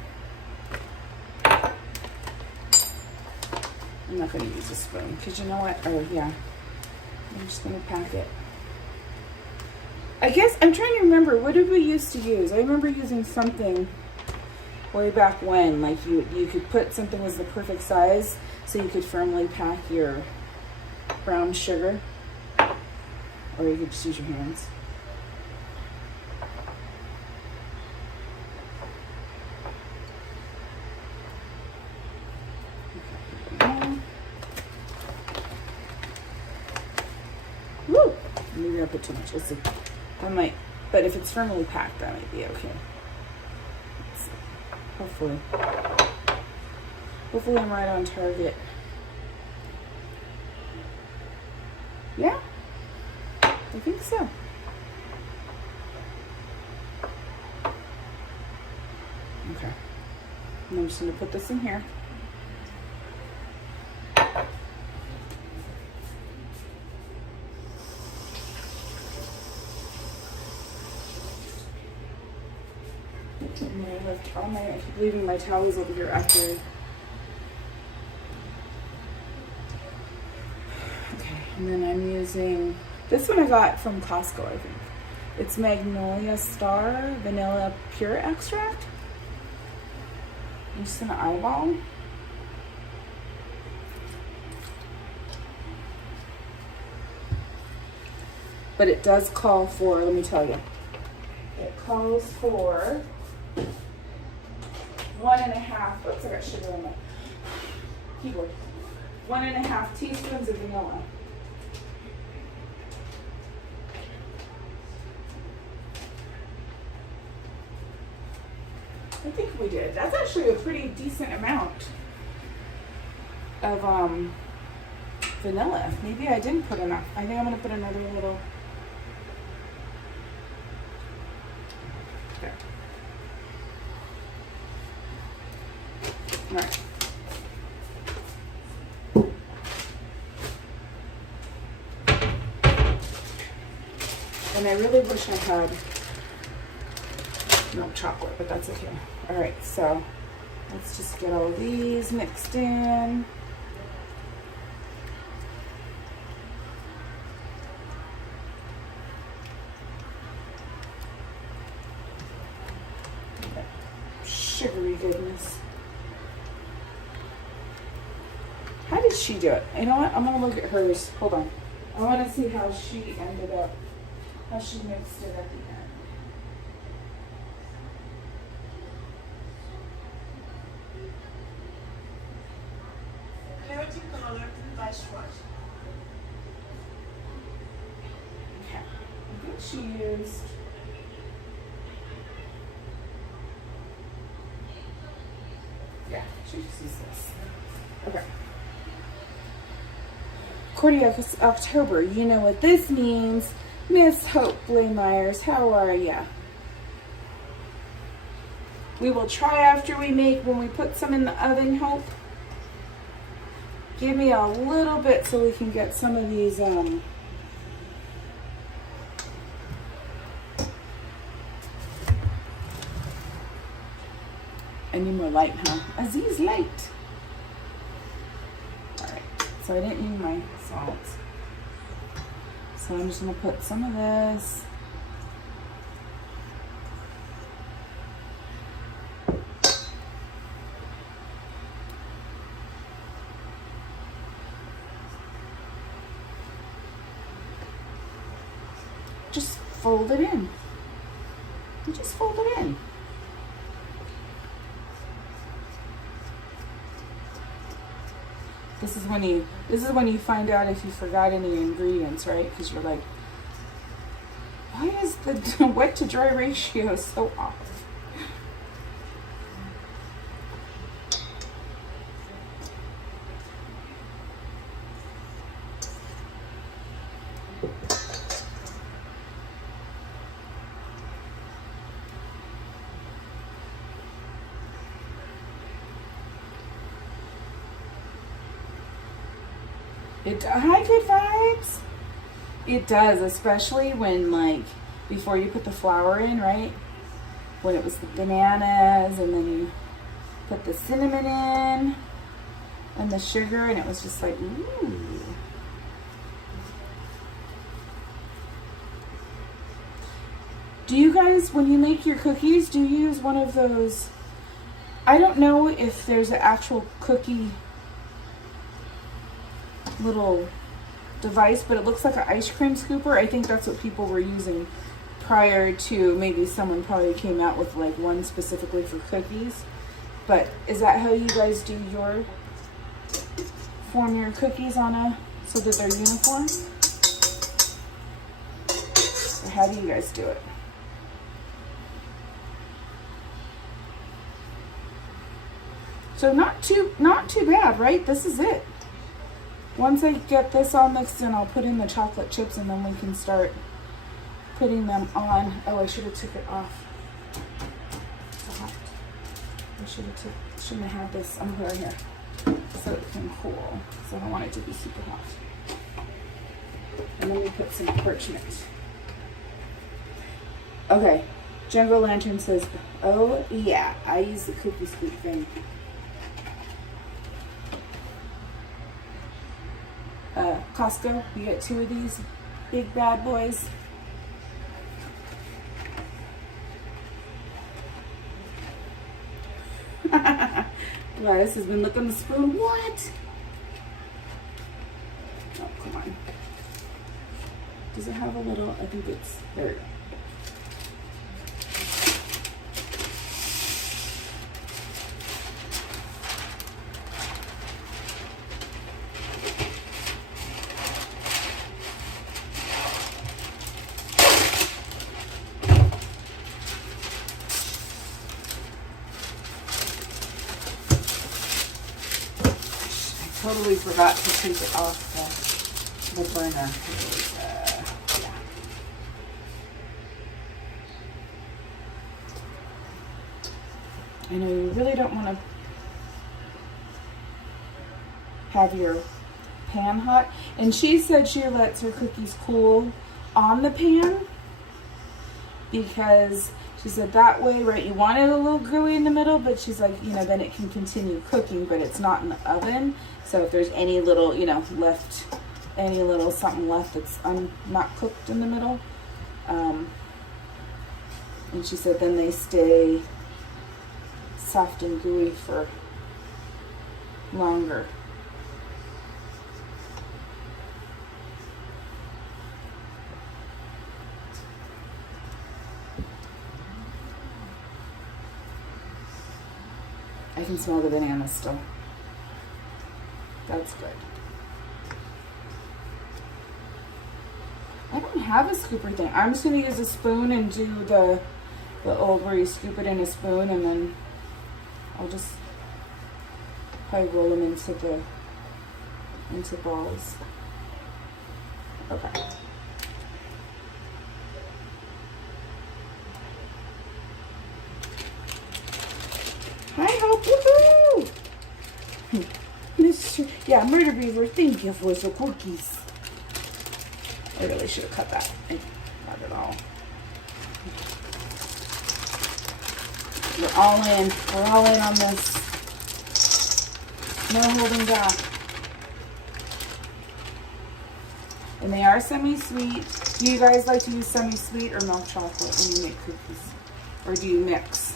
I'm not going to use a spoon because you know what? Oh yeah, I'm just going to pack it. I guess I'm trying to remember, what did we used to use? I remember using something way back when, like you could put something was the perfect size so you could firmly pack your brown sugar, or you could just use your hands. Woo! Maybe I put too much. Let's see. I might, but if it's firmly packed, that might be okay. Let's see. Hopefully I'm right on target. Yeah, I think so. Okay, and I'm just gonna put this in here. I keep leaving my towels over here after. Okay, and then I'm using, this one I got from Costco, I think. It's Magnolia Star Vanilla Pure Extract. I'm just gonna eyeball. But it does call for, let me tell you, it calls for 1.5, oops, I got sugar on my keyboard. 1.5 teaspoons of vanilla. I think we did. That's actually a pretty decent amount of vanilla. Maybe I didn't put enough. I think I'm gonna put another little. There. All right. And I really wish I had milk chocolate, but that's okay. All right, so let's just get all these mixed in. sugary goodness. How did she do it? You know what? I'm gonna look at hers. Hold on. I want to see how she ended up, how she mixed it at the end. Clarity color by Schwartz. Okay. I think she used. Yeah, she just used this. Okay. Cordy October, you know what this means. Miss Hope Blaymeyers, how are ya? We will try after we make, when we put some in the oven, Hope. Give me a little bit so we can get some of these, I need more light, huh? Aziz, light. Alright, so I didn't use my salt. So I'm just gonna put some of this. Just fold it in. You just fold it in. This is when you find out if you forgot any ingredients, right? Because you're like, why is the wet to dry ratio so off? Hi, good vibes. It does, especially when, like, before you put the flour in, right? When it was the bananas, and then you put the cinnamon in and the sugar, and it was just like, ooh. Do you guys, when you make your cookies, do you use one of those? I don't know if there's an actual cookie little device, but it looks like an ice cream scooper. I think that's what people were using prior to, maybe someone probably came out with like one specifically for cookies. But is that how you guys do your, form your cookies on a, so that they're uniform? Or how do you guys do it? So not too bad, right? This is it. Once I get this all mixed in, I'll put in the chocolate chips, and then we can start putting them on. Oh, I should have took it off. It's hot. I shouldn't have had this. I'm put it here so it can cool. So I don't want it to be super hot. And then we put some parchment. Okay. Jungle Lantern says, oh yeah, I use the cookie scoop thing. Costco, you get 2 of these big bad boys. Gladys has been licking the spoon. What? Oh, come on. Does it have a little, I think it's, there we go. Totally forgot to take it off the burner. Yeah. I know you really don't want to have your pan hot. And she said she lets her cookies cool on the pan because she said that way, right, you want it a little gooey in the middle, but she's like, you know, then it can continue cooking, but it's not in the oven. So if there's any little, you know, left, any little something left that's not cooked in the middle. And she said then they stay soft and gooey for longer. I can smell the banana still. That's good. I don't have a scooper thing. I'm just going to use a spoon and do the old where you scoop it in a spoon, and then I'll just probably roll them into balls. Okay. Hi, Hope. Woohoo! Yeah, Murder Beaver, thank you for the cookies. I really should have cut that. Not at all. We're all in. We're all in on this. No holding back. And they are semi-sweet. Do you guys like to use semi-sweet or milk chocolate when you make cookies? Or do you mix?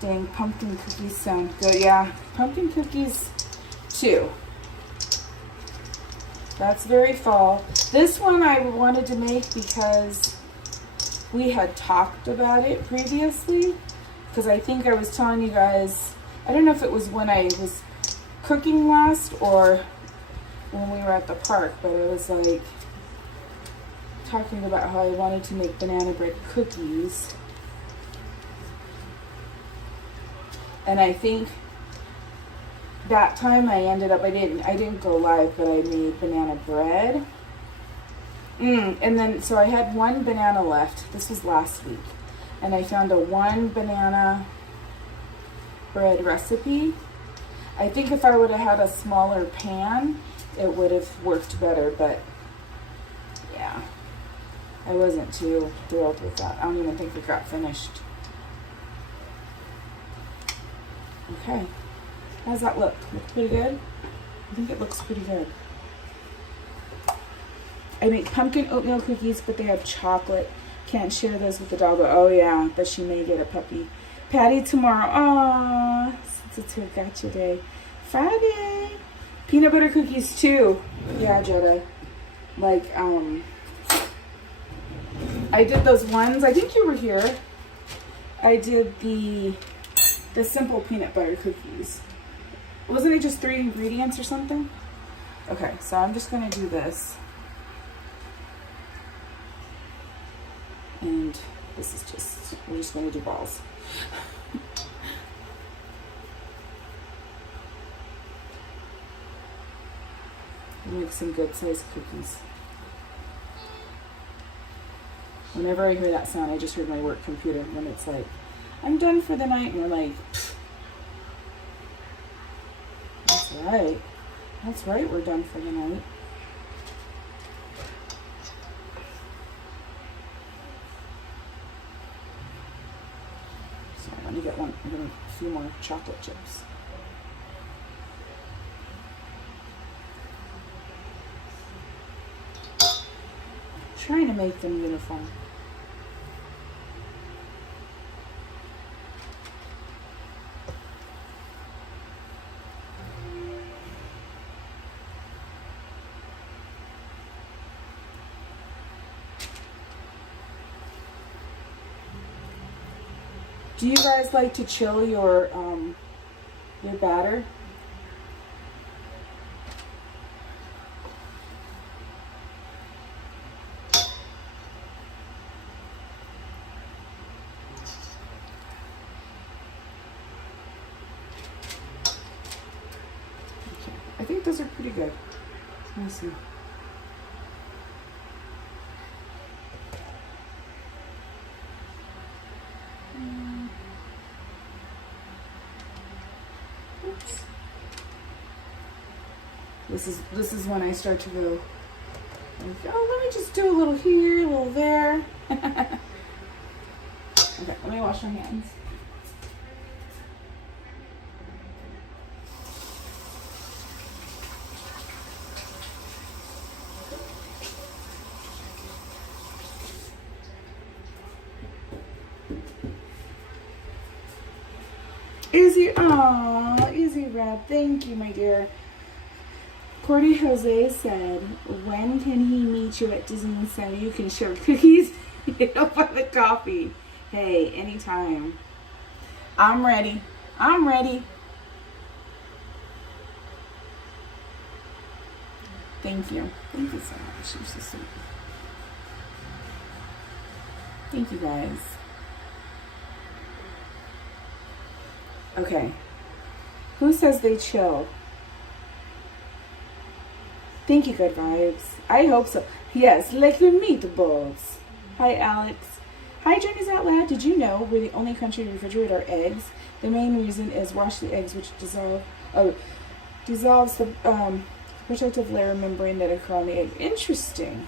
Dang, pumpkin cookies sound good. Yeah, pumpkin cookies too. That's very fall. This one I wanted to make because we had talked about it previously. Because I think I was telling you guys, I don't know if it was when I was cooking last or when we were at the park, but it was like talking about how I wanted to make banana bread cookies. And I think that time I ended up, I didn't go live, but I made banana bread. And then, so I had one banana left. This was last week. And I found a 1 banana bread recipe. I think if I would have had a smaller pan, it would have worked better, but yeah, I wasn't too thrilled with that. I don't even think it got finished. Okay, how does that look? Look pretty good? I think it looks pretty good. I make pumpkin oatmeal cookies, but they have chocolate. Can't share those with the dog. Oh yeah, but she may get a puppy. Patty tomorrow. Aww, since it's her gotcha day. Friday. Peanut butter cookies too. Yeah, Jetta. Like, I did those ones. I think you were here. I did the simple peanut butter cookies. Wasn't it just 3 ingredients or something? Okay, so I'm just gonna do this. And this is just, we're just gonna do balls. Make some good sized cookies. Whenever I hear that sound, I just heard my work computer when it's like, I'm done for the night, and we're like, that's right. That's right, we're done for the night. So I'm gonna get a few more chocolate chips. Trying to make them uniform. Do you guys like to chill your batter? I think those are pretty good. Let me see. Oops. This is when I start to go, like, oh, let me just do a little here, a little there. Okay, let me wash my hands. Izzy, aw, Izzy Rap, thank you, my dear. Cordy Jose said, when can he meet you at Disneyland so you can share cookies up by the coffee? Hey, anytime. I'm ready. I'm ready. Thank you. Thank you so much. You're so sweet. Thank you, guys. Okay. Who says they chill? Thank you, good vibes. I hope so. Yes, like the meatballs. Hi, Alex. Hi, Journeys Out Loud. Did you know we're the only country to refrigerate our eggs? The main reason is wash the eggs, which dissolves the protective layer membrane that occur on the egg. Interesting.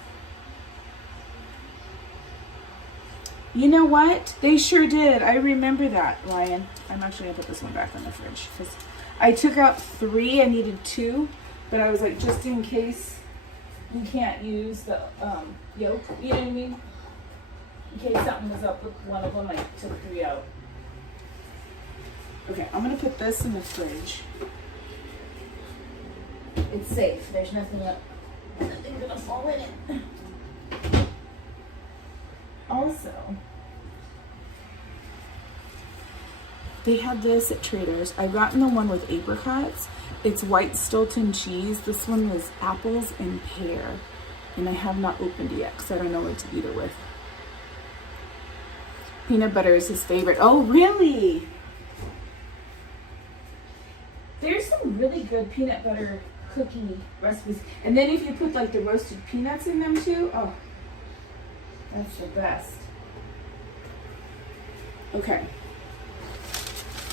You know what? They sure did. I remember that, Ryan. I'm actually going to put this one back in the fridge because I took out 3. I needed 2, but I was like, just in case you can't use the yolk, you know what I mean? In case something was up with one of them, I took 3 out. Okay, I'm going to put this in the fridge. It's safe. There's nothing going to fall in it. Also, they had this at Trader's. I've gotten the one with apricots. It's white Stilton cheese. This one was apples and pear. And I have not opened it yet because I don't know what to eat it with. Peanut butter is his favorite. Oh, really? There's some really good peanut butter cookie recipes. And then if you put like the roasted peanuts in them too, oh, that's the best. Okay.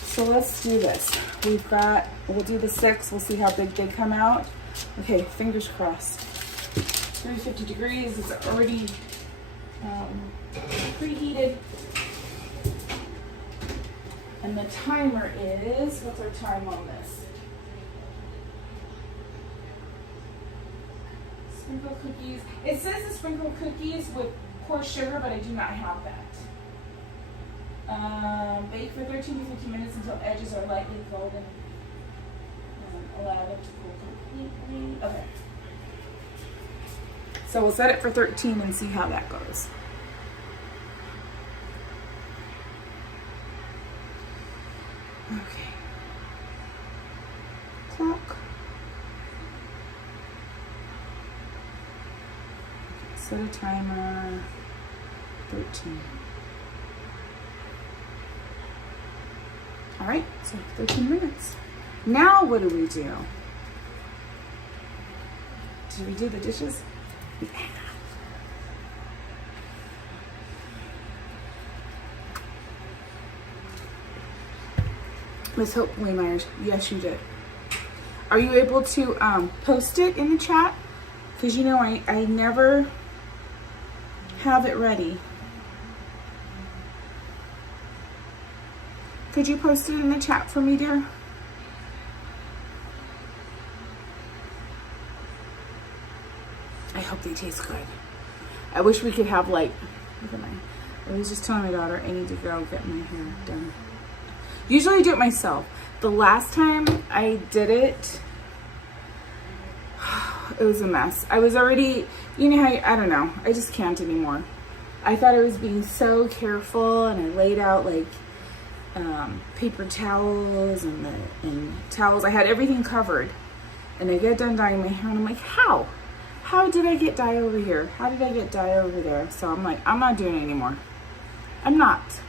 So let's do this. We'll do the 6. We'll see how big they come out. Okay, fingers crossed. 350 degrees. It's already preheated. And the timer is, what's our time on this? Sprinkle cookies. It says the sprinkle cookies with coarse sugar, but I do not have that. Bake for 13 to 15 minutes until edges are lightly golden. Allow them to cool completely. Okay. So we'll set it for 13 and see how that goes. Okay. Clock. Set a timer. 13. All right, so 13 minutes. Now what do we do? Did we do the dishes? Yeah. Miss Hope Myers, yes you did. Are you able to post it in the chat? Because you know I never have it ready. Could you post it in the chat for me, dear? I hope they taste good. I wish we could have like, look at I was just telling my daughter I need to go get my hair done. Usually I do it myself. The last time I did it, it was a mess. I was already, you know how, I don't know, I just can't anymore. I thought I was being so careful and I laid out like paper towels and towels. I had everything covered. And I get done dyeing my hair and I'm like, how? How did I get dye over here? How did I get dye over there? So I'm like, I'm not doing it anymore. I'm not.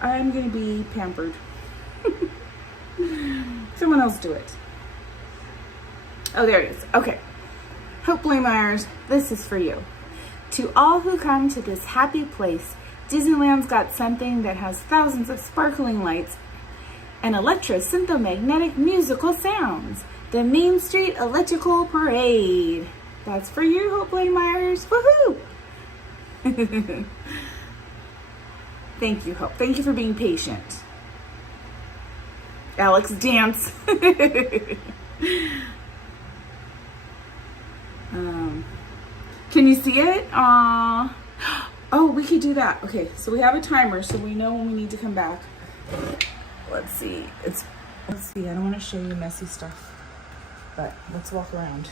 I'm gonna be pampered. Someone else do it. Oh, there it is. Okay. Hope Myers, this is for you. To all who come to this happy place, Disneyland's got something that has thousands of sparkling lights and electro-synthomagnetic musical sounds. The Main Street Electrical Parade. That's for you, Hope Myers. Woohoo! Thank you, Hope. Thank you for being patient. Alex, dance. Can you see it? Oh, we could do that. Okay, so we have a timer, so we know when we need to come back. let's see. Let's see. I don't want to show you messy stuff, but let's walk around.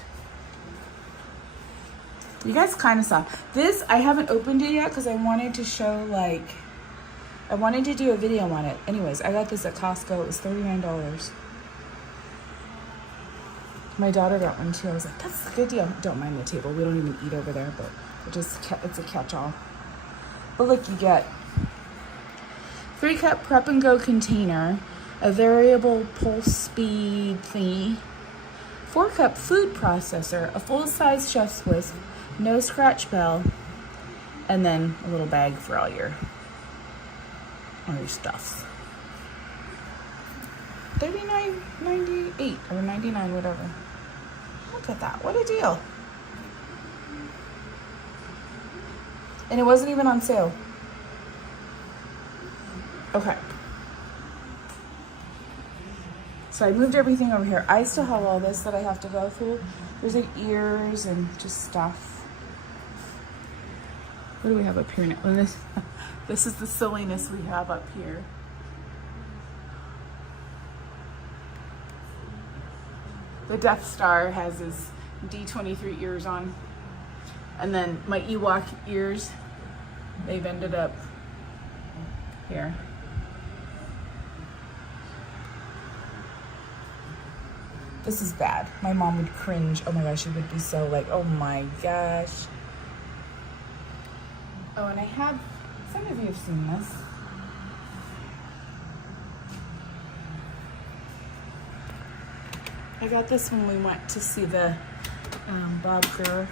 You guys kind of saw this. I haven't opened it yet because I wanted to show, like, I wanted to do a video on it. Anyways, I got this at Costco. It was $39. My daughter got one too. I was like, that's a good deal. Don't mind the table. We don't even eat over there, but it's a catch-all. But look, you get 3-cup prep and go container, a variable pulse speed thingy, 4-cup food processor, a full-size chef's whisk, no scratch bell, and then a little bag for all your stuffs. $39.98 or $99, whatever. Look at that. What a deal. And it wasn't even on sale. Okay. So I moved everything over here. I still have all this that I have to go through. There's like ears and just stuff. What do we have up here now? This is the silliness we have up here. The Death Star has his D23 ears on. And then my Ewok ears, they've ended up here. This is bad. My mom would cringe. Oh my gosh, she would be so like, oh my gosh. Oh, and I have, some of you have seen this. I got this when we went to see the Bob Kerr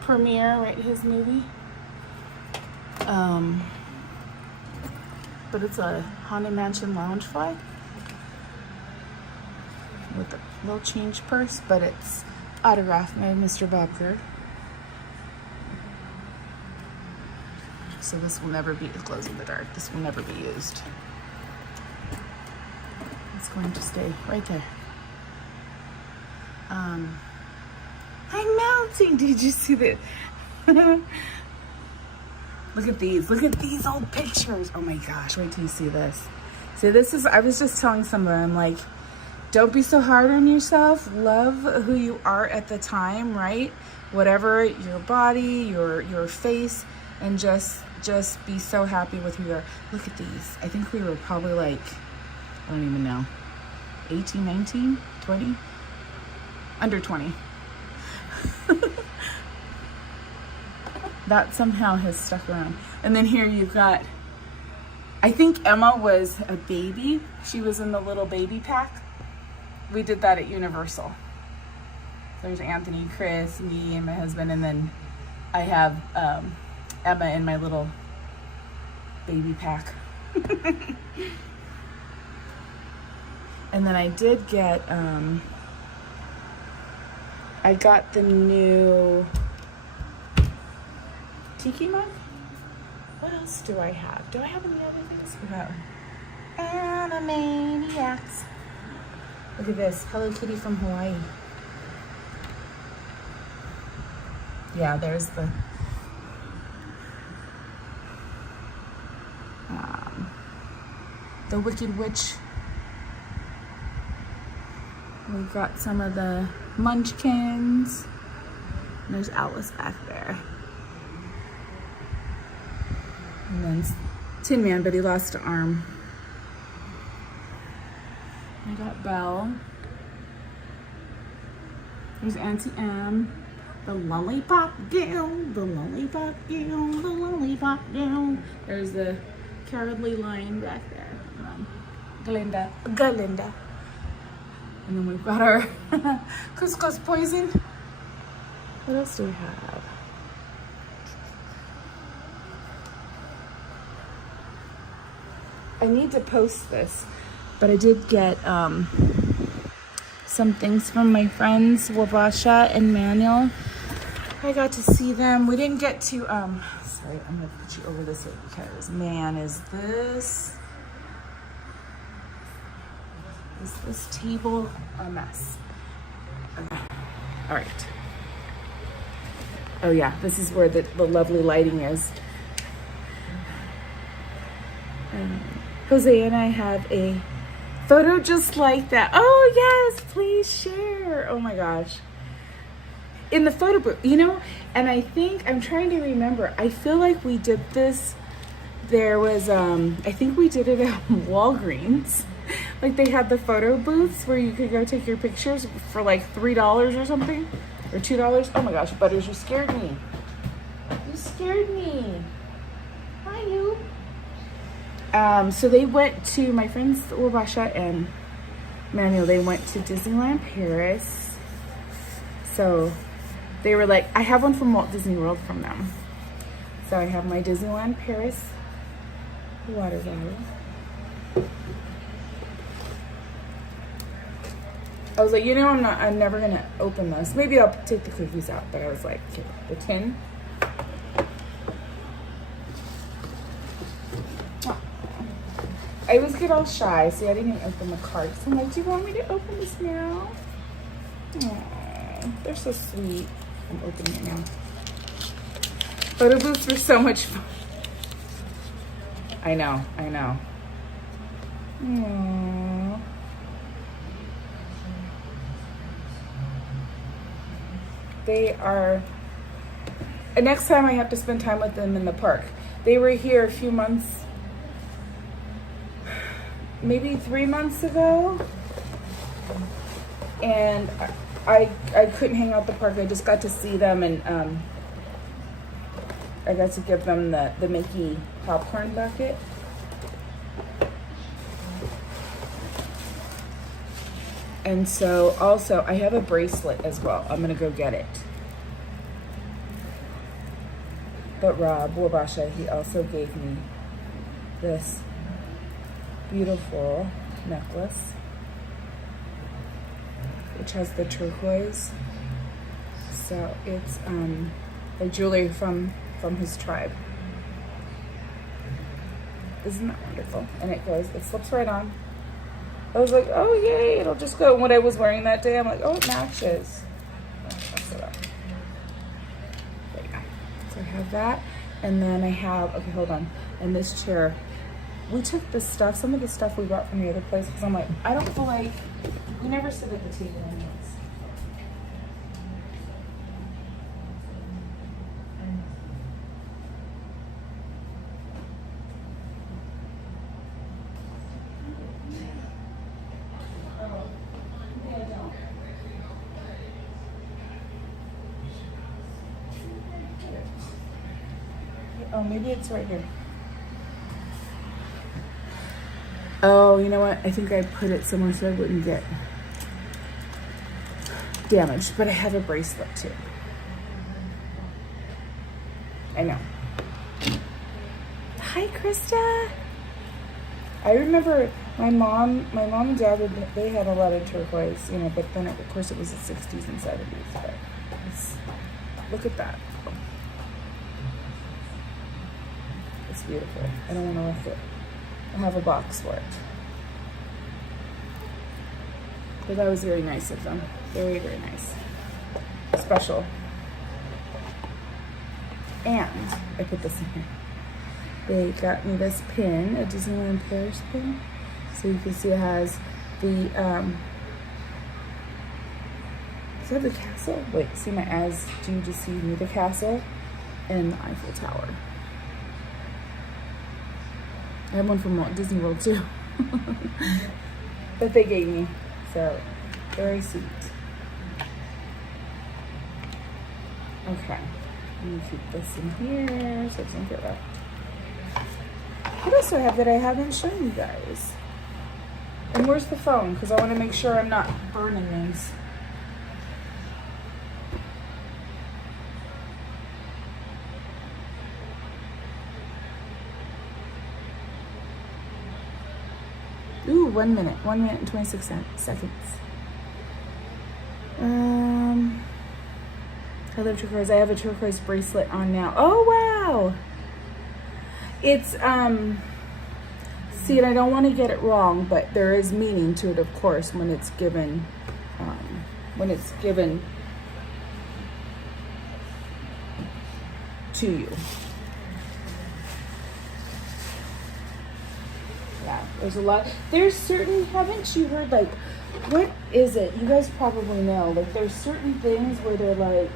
premiere, right? His movie. But it's a Haunted Mansion Loungefly with a little change purse, but it's autographed by Mr. Bob Kerr. So this will never be, it glows in the dark. This will never be used. It's going to stay right there. I'm melting. Did you see that? Look at these. Look at these old pictures. Oh my gosh, wait till you see this. See, this is, I was just telling someone, I'm like, don't be so hard on yourself. Love who you are at the time, right? Whatever, your body, your face, and just be so happy with who you are. Look at these. I think we were probably like, I don't even know, 18, 19, 20? Under 20. That somehow has stuck around. And then here you've got, I think Emma was a baby. She was in the little baby pack. We did that at Universal. There's Anthony, Chris, me, and my husband, and then I have Emma in my little baby pack. And then I did get, I got the new tiki mug. What else do I have? Do I have any other things? No. Animaniacs. Look at this, Hello Kitty from Hawaii. Yeah, there's the Wicked Witch. We've got some of the Munchkins. And there's Alice back there. And then Tin Man, but he lost an arm. I got Belle. There's Auntie Em. The Lollipop Gal, the Lollipop Gal, the Lollipop Gal. There's the Cowardly Lion back there. Glinda. And then we've got our couscous poison. What else do we have? I need to post this, but I did get some things from my friends Wabasha and Manuel. I got to see them. We didn't get to sorry, I'm gonna put you over this way because man, is this table a mess. Okay. All right. Oh yeah, this is where the lovely lighting is. Jose and I have a photo just like that. Oh yes, please share. Oh my gosh. In the photo book, you know, and I think, I'm trying to remember, I feel like we did this, there was, I think we did it at Walgreens. Like they had the photo booths where you could go take your pictures for like $3 or something, or $2. Oh my gosh, Butters, you scared me. You scared me. Hi, you. So they went to, my friends Wabasha and Manuel, they went to Disneyland Paris. So they were like, I have one from Walt Disney World from them. So I have my Disneyland Paris water bottle. I was like, you know, I'm never gonna open this. Maybe I'll take the cookies out, but I was like, okay, the tin. Oh. I always get all shy, so I didn't even open the card. So I'm like, do you want me to open this now? Aww, they're so sweet. I'm opening it now. Photo booths were so much fun. I know. Aww. They are, next time I have to spend time with them in the park. They were here a few months, maybe 3 months ago. And I couldn't hang out at the park. I just got to see them, and I got to give them the Mickey popcorn bucket. And so also I have a bracelet as well. I'm gonna go get it. But Rob Wabasha, he also gave me this beautiful necklace, which has the turquoise. So it's a jewelry from his tribe. Isn't that wonderful? And it slips right on. I was like, oh yay, it'll just go. And what I was wearing that day, I'm like, oh, it matches. Oh, mess it up. There you go. So I have that. And then I have, okay, hold on. And this chair, we took the stuff, some of the stuff we brought from the other place, because I'm like, I don't feel like, we never sit at the table anyways. Oh, maybe it's right here. Oh, you know what? I think I put it somewhere so I wouldn't get damaged, but I have a bracelet too. I know. Hi, Krista. I remember my mom and dad, they had a lot of turquoise, you know, but then of course it was the 60s and 70s, but look at that. It's beautiful. I don't want to wreck it. I have a box for it. But that was very nice of them. Very, very nice. Special. And I put this in here. They got me this pin, a Disneyland Paris pin. So you can see it has the, is that the castle? Wait, see my eyes do deceive me. The castle and the Eiffel Tower. I have one from Walt Disney World too. That they gave me. So, very sweet. Okay. Let me keep this in here so it doesn't get wrecked. What else do I have that I haven't shown you guys? And where's the phone? Because I want to make sure I'm not burning these. Ooh, 1 minute. 1 minute and 26 seconds. I love turquoise. I have a turquoise bracelet on now. Oh, wow. It's, see, and I don't want to get it wrong, but there is meaning to it, of course, when it's given, to you. there's a lot. There's certain, haven't you heard, like, what is it? You guys probably know. Like, there's certain things where they're like,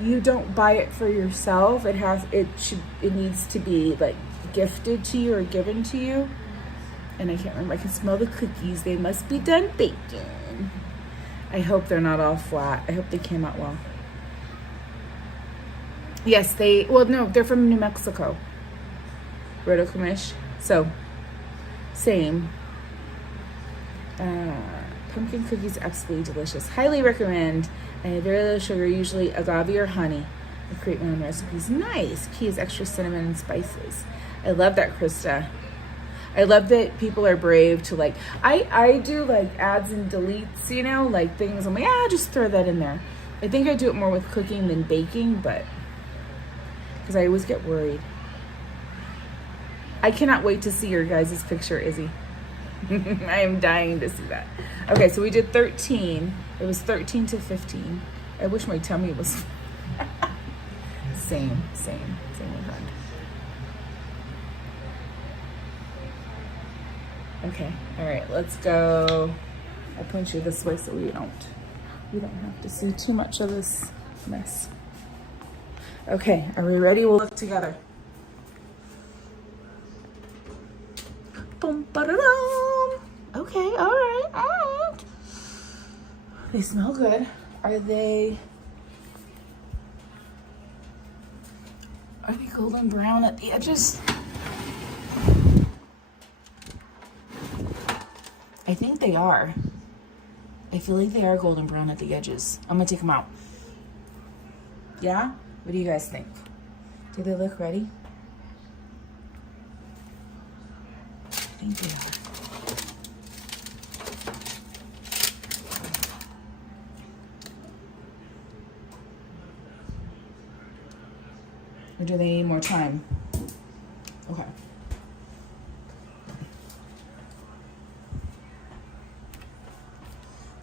you don't buy it for yourself. It needs to be like gifted to you or given to you. And I can't remember. I can smell the cookies. They must be done baking. I hope they're not all flat. I hope they came out well. Yes, no, they're from New Mexico. Roto Commish. So, same. Pumpkin cookies, absolutely delicious. Highly recommend. I have very little sugar, usually agave or honey. I create my own recipes. Nice. Key is extra cinnamon and spices. I love that, Krista. I love that people are brave to like, I do like adds and deletes, you know, like things. I'm like, just throw that in there. I think I do it more with cooking than baking, but because I always get worried. I cannot wait to see your guys' picture, Izzy. I am dying to see that. Okay, so we did 13. It was 13 to 15. I wish my tummy was same friend. Okay, all right, let's go. I'll point you this way so we don't have to see too much of this mess. Okay, are we ready? We'll look together. Boom, ba-da-dum. Okay, all right. They smell good. Are they golden brown at the edges? I think they are. I feel like they are golden brown at the edges. I'm gonna take them out. Yeah? What do you guys think? Do they look ready? I think they are. Or do they need more time? Okay.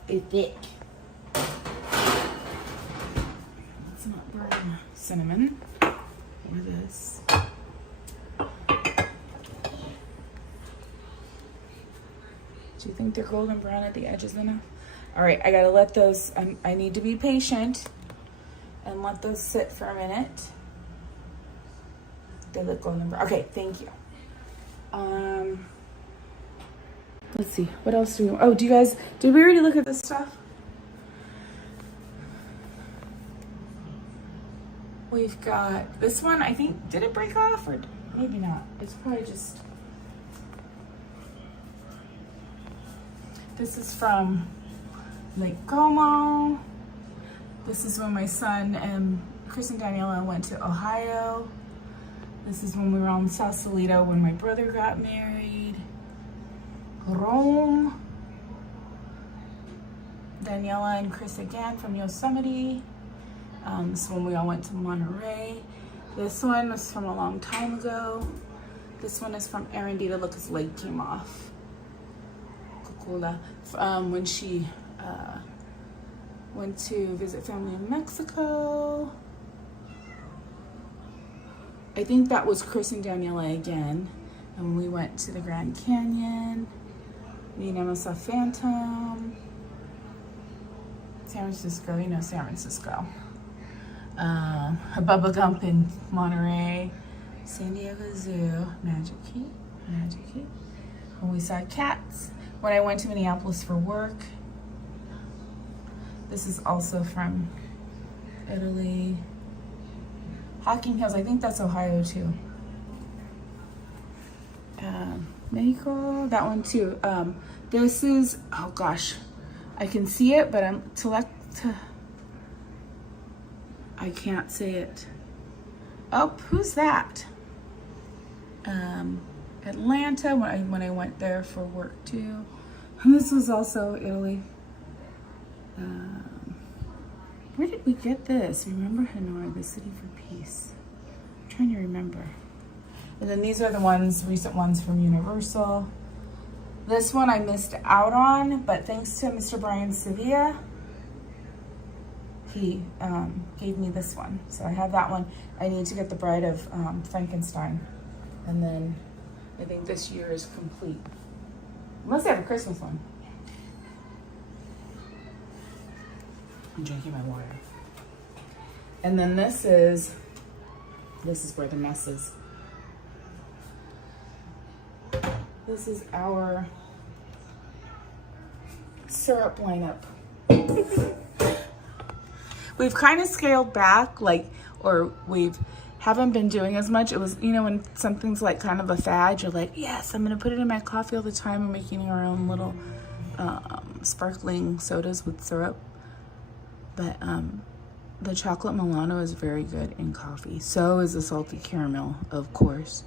It's thick. Let's not burn cinnamon or this. Do you think they're golden brown at the edges enough? All right, I gotta let those, I need to be patient and let those sit for a minute. They look golden brown. Okay, thank you. Let's see, what else do we, did we already look at this stuff? We've got this one, I think, did it break off or maybe not? It's probably just, this is from Lake Como. This is when my son and Chris and Daniela went to Ohio. This is when we were on Sausalito when my brother got married. Rome. Daniela and Chris again from Yosemite. This one we all went to Monterey. This one was from a long time ago. This one is from Arendita. Look, his leg came off. Coca-Cola. When she went to visit family in Mexico. I think that was Chris and Daniela again. And when we went to the Grand Canyon. Me and Emma saw Phantom. San Francisco, you know San Francisco. A Bubba Gump in Monterey. San Diego Zoo. Magic Key. When we saw cats. When I went to Minneapolis for work. This is also from Italy. Hocking Hills, I think that's Ohio too. Mexico, that one too. This is, oh gosh, I can see it, but I can't say it. Oh, who's that? Atlanta, when I went there for work too. And this was also Italy. Where did we get this? Remember Hanoi, the city for peace. I'm trying to remember. And then these are the recent ones from Universal. This one I missed out on, but thanks to Mr. Brian Sevilla, he gave me this one. So I have that one. I need to get the Bride of Frankenstein. And then I think this year is complete. Unless they have a Christmas one. I'm drinking my water. And then this is where the mess is. This is our syrup lineup. We've kind of scaled back, haven't been doing as much. It was, when something's like kind of a fad, you're like, yes, I'm gonna put it in my coffee all the time. We're making our own little sparkling sodas with syrup. But the chocolate Milano is very good in coffee. So is the salted caramel, of course.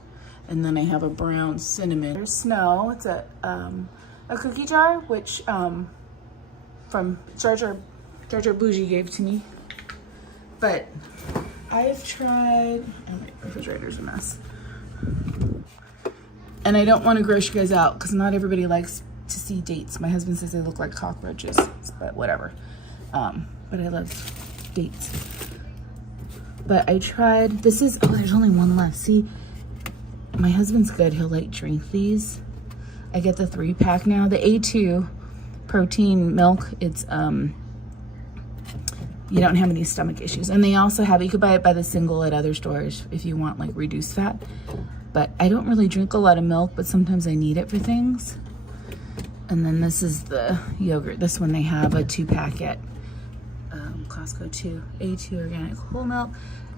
And then I have a brown cinnamon. There's Snow. It's a cookie jar, which from Jar Jar Bougie gave to me. But I've tried, oh, my refrigerator's a mess. And I don't want to gross you guys out because not everybody likes to see dates. My husband says they look like cockroaches, but whatever. But I love dates. But I tried, this is, oh, there's only one left. See, my husband's good. He'll drink these. I get the 3-pack now. The A2 protein milk, it's, you don't have any stomach issues. And they also have, you could buy it by the single at other stores if you want reduced fat. But I don't really drink a lot of milk, but sometimes I need it for things. And then this is the yogurt. This one they have a 2-pack at Costco too. A2 organic whole milk.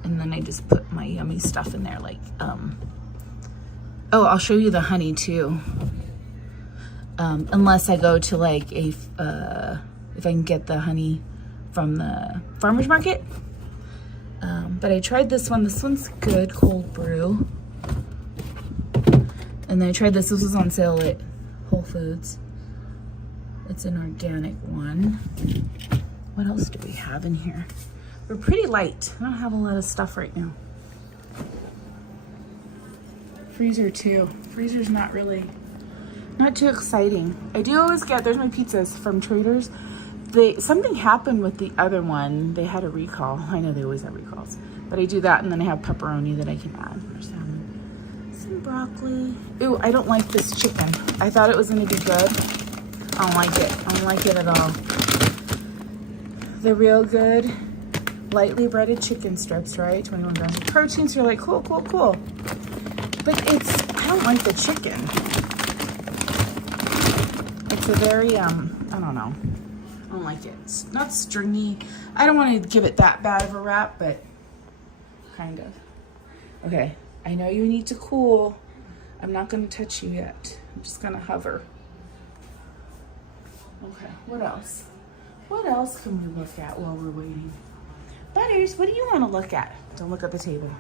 And then I just put my yummy stuff in there oh, I'll show you the honey too. Unless I go to if I can get the honey from the farmer's market. But I tried this one. This one's good, cold brew. And then I tried this. This was on sale at Whole Foods. It's an organic one. What else do we have in here? We're pretty light. I don't have a lot of stuff right now. Freezer too. Freezer's not too exciting. I do always get, there's my pizzas from Trader's. Something happened with the other one. They had a recall. I know they always have recalls. But I do that, and then I have pepperoni that I can add. Or some broccoli. Ooh, I don't like this chicken. I thought it was gonna be good. I don't like it. I don't like it at all. The Real Good lightly breaded chicken strips, right? 21 grams of protein. So you're like, cool, cool, cool. But I don't like the chicken. It's a very, I don't know. I don't like it. It's not stringy. I don't want to give it that bad of a rap, but kind of. Okay, I know you need to cool. I'm not going to touch you yet. I'm just going to hover. Okay, what else? What else can we look at while we're waiting? Butters, what do you want to look at? Don't look at the table.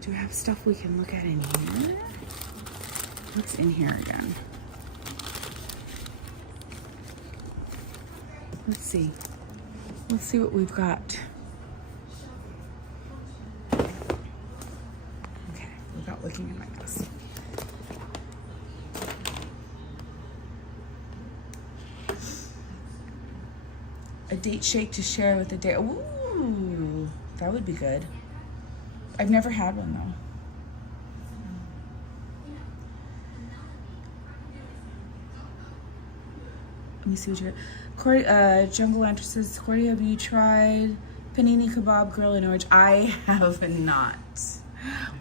Do we have stuff we can look at in here? What's in here again? Let's see. Let's see what we've got. Okay, without looking at my glass. A date shake to share with the date. Ooh, that would be good. I've never had one though. Let me see what you got. Cordy, Jungle Lantern says, Cordy, have you tried panini kebab grill in orange? I have not.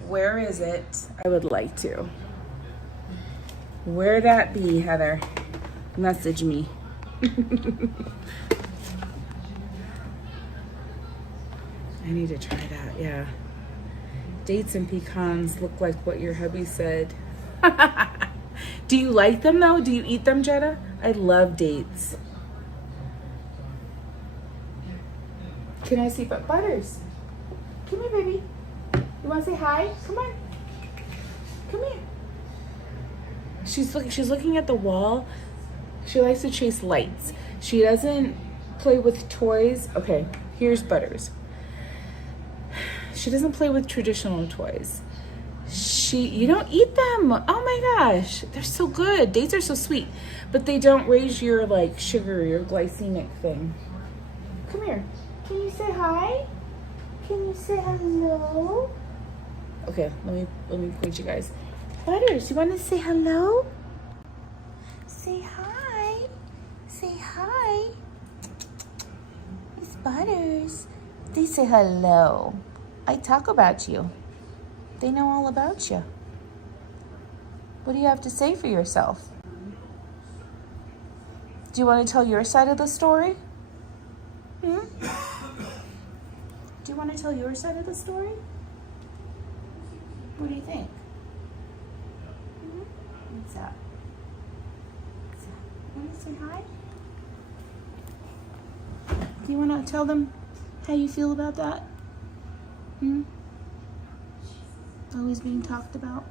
Where is it? I would like to. Where that be, Heather? Message me. I need to try that, yeah. Dates and pecans look like what your hubby said. Do you like them though? Do you eat them, Jetta? I love dates. Can I see but Butters? Come here, baby. You want to say hi? Come on. Come here. She's looking at the wall. She likes to chase lights. She doesn't play with toys. Okay, here's Butters. She doesn't play with traditional toys. You don't eat them. Oh my gosh, they're so good. Dates are so sweet, but they don't raise your sugar, your glycemic thing. Come here. Can you say hi? Can you say hello? Okay, let me point you guys. Butters, you want to say hello? Say hi. Say hi. It's Butters. They say hello. I talk about you. They know all about you. What do you have to say for yourself? Do you want to tell your side of the story? Do you want to tell your side of the story? What do you think? What's that? Want to say hi? Do you want to tell them how you feel about that? Always being talked about?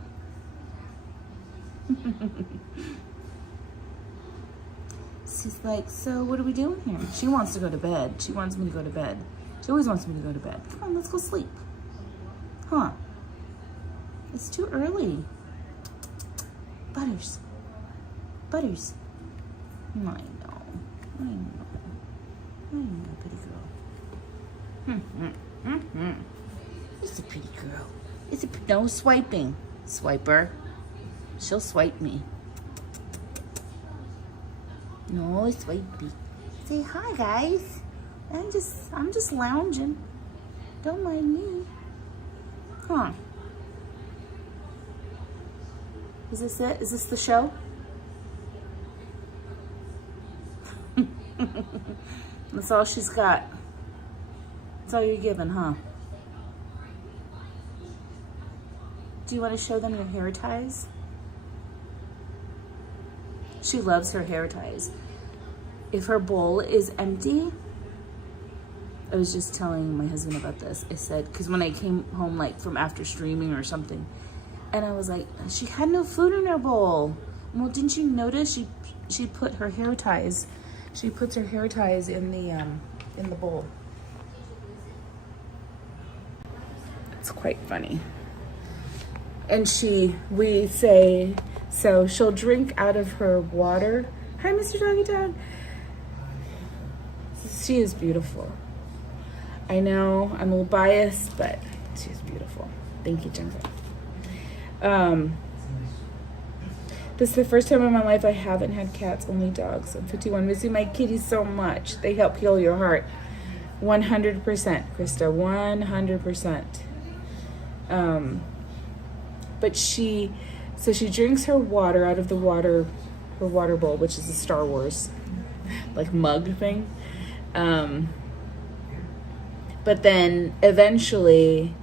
She's like, so what are we doing here? She wants to go to bed. She wants me to go to bed. She always wants me to go to bed. Come on, let's go sleep. Huh? It's too early. Butters. Butters. I know. Pretty girl. It's a pretty girl. No swiping. Swiper. She'll swipe me. No swipey. Say hi, guys. I'm just lounging. Don't mind me. Huh? Is this it? Is this the show? That's all she's got. That's all you're giving, huh? Do you want to show them your hair ties? She loves her hair ties. If her bowl is empty, I was just telling my husband about this. I said, because when I came home like from after streaming or something, and I was like, she had no food in her bowl. Well, didn't you notice she put her hair ties? She puts her hair ties in the bowl. It's quite funny. And we say, so she'll drink out of her water. Hi, Mr. Doggy Dog. She is beautiful. I know I'm a little biased, but she's beautiful. Thank you, Jennifer. This is the first time in my life I haven't had cats, only dogs. I'm 51, missing my kitties so much. They help heal your heart. 100%, Krista, 100%. But she drinks her water out of her water bowl, which is a Star Wars like mug thing. But then eventually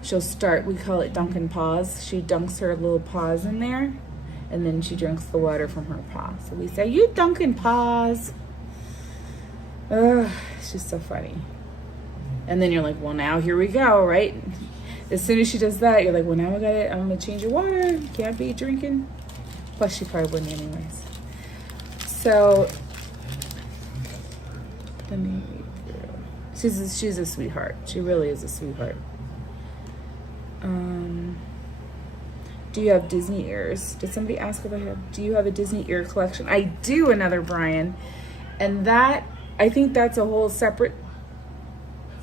she'll start, we call it Dunkin' Paws. She dunks her little paws in there, and then she drinks the water from her paw. So we say, you Dunkin' Paws. Ugh, it's just so funny. And then you're like, well, now here we go, right? As soon as she does that, you're like, well, now I got it. I'm going to change your water. You can't be drinking. Plus, she probably wouldn't anyways. So, let me read through. She's a sweetheart. She really is a sweetheart. Do you have Disney ears? Did somebody ask if do you have a Disney ear collection? I do, another Brian. And that, I think that's a whole separate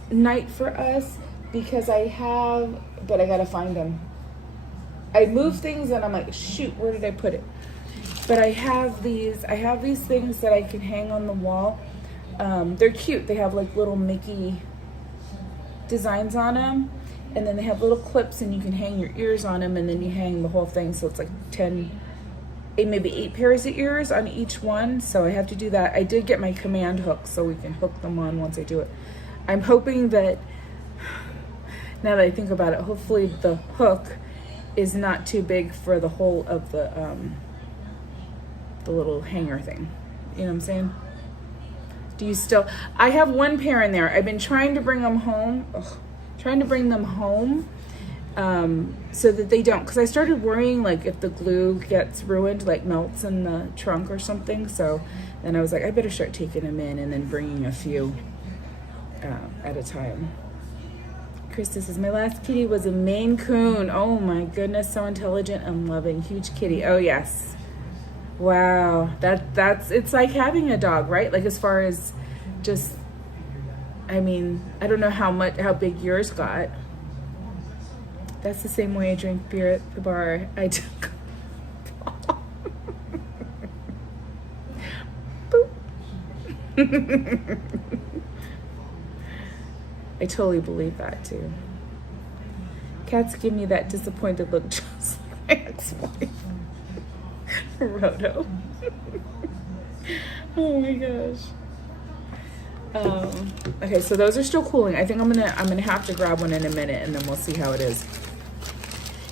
night for us, because I have, but I gotta find them. I move things and I'm like, shoot, where did I put it? But I have these things that I can hang on the wall. They're cute. They have like little Mickey designs on them. And then they have little clips and you can hang your ears on them, and then you hang the whole thing. So it's like 8 pairs of ears on each one. So I have to do that. I did get my command hook so we can hook them on once I do it. I'm hoping that, now that I think about it, hopefully the hook is not too big for the whole of the little hanger thing. You know what I'm saying? Do you still, I have one pair in there. I've been trying to bring them home. So that they don't, because I started worrying like if the glue gets ruined, like melts in the trunk or something. So then I was like, I better start taking them in and then bringing a few at a time. Krista says, my last kitty was a Maine Coon. Oh my goodness, so intelligent and loving. Huge kitty. Oh yes. Wow. That's it's like having a dog, right? Like as far as just I mean, I don't know how big yours got. That's the same way I drink beer at the bar. I took boop. I totally believe that too. Cats give me that disappointed look just like my ex-wife. Roto. Oh my gosh. Okay, so those are still cooling. I think I'm gonna have to grab one in a minute, and then we'll see how it is.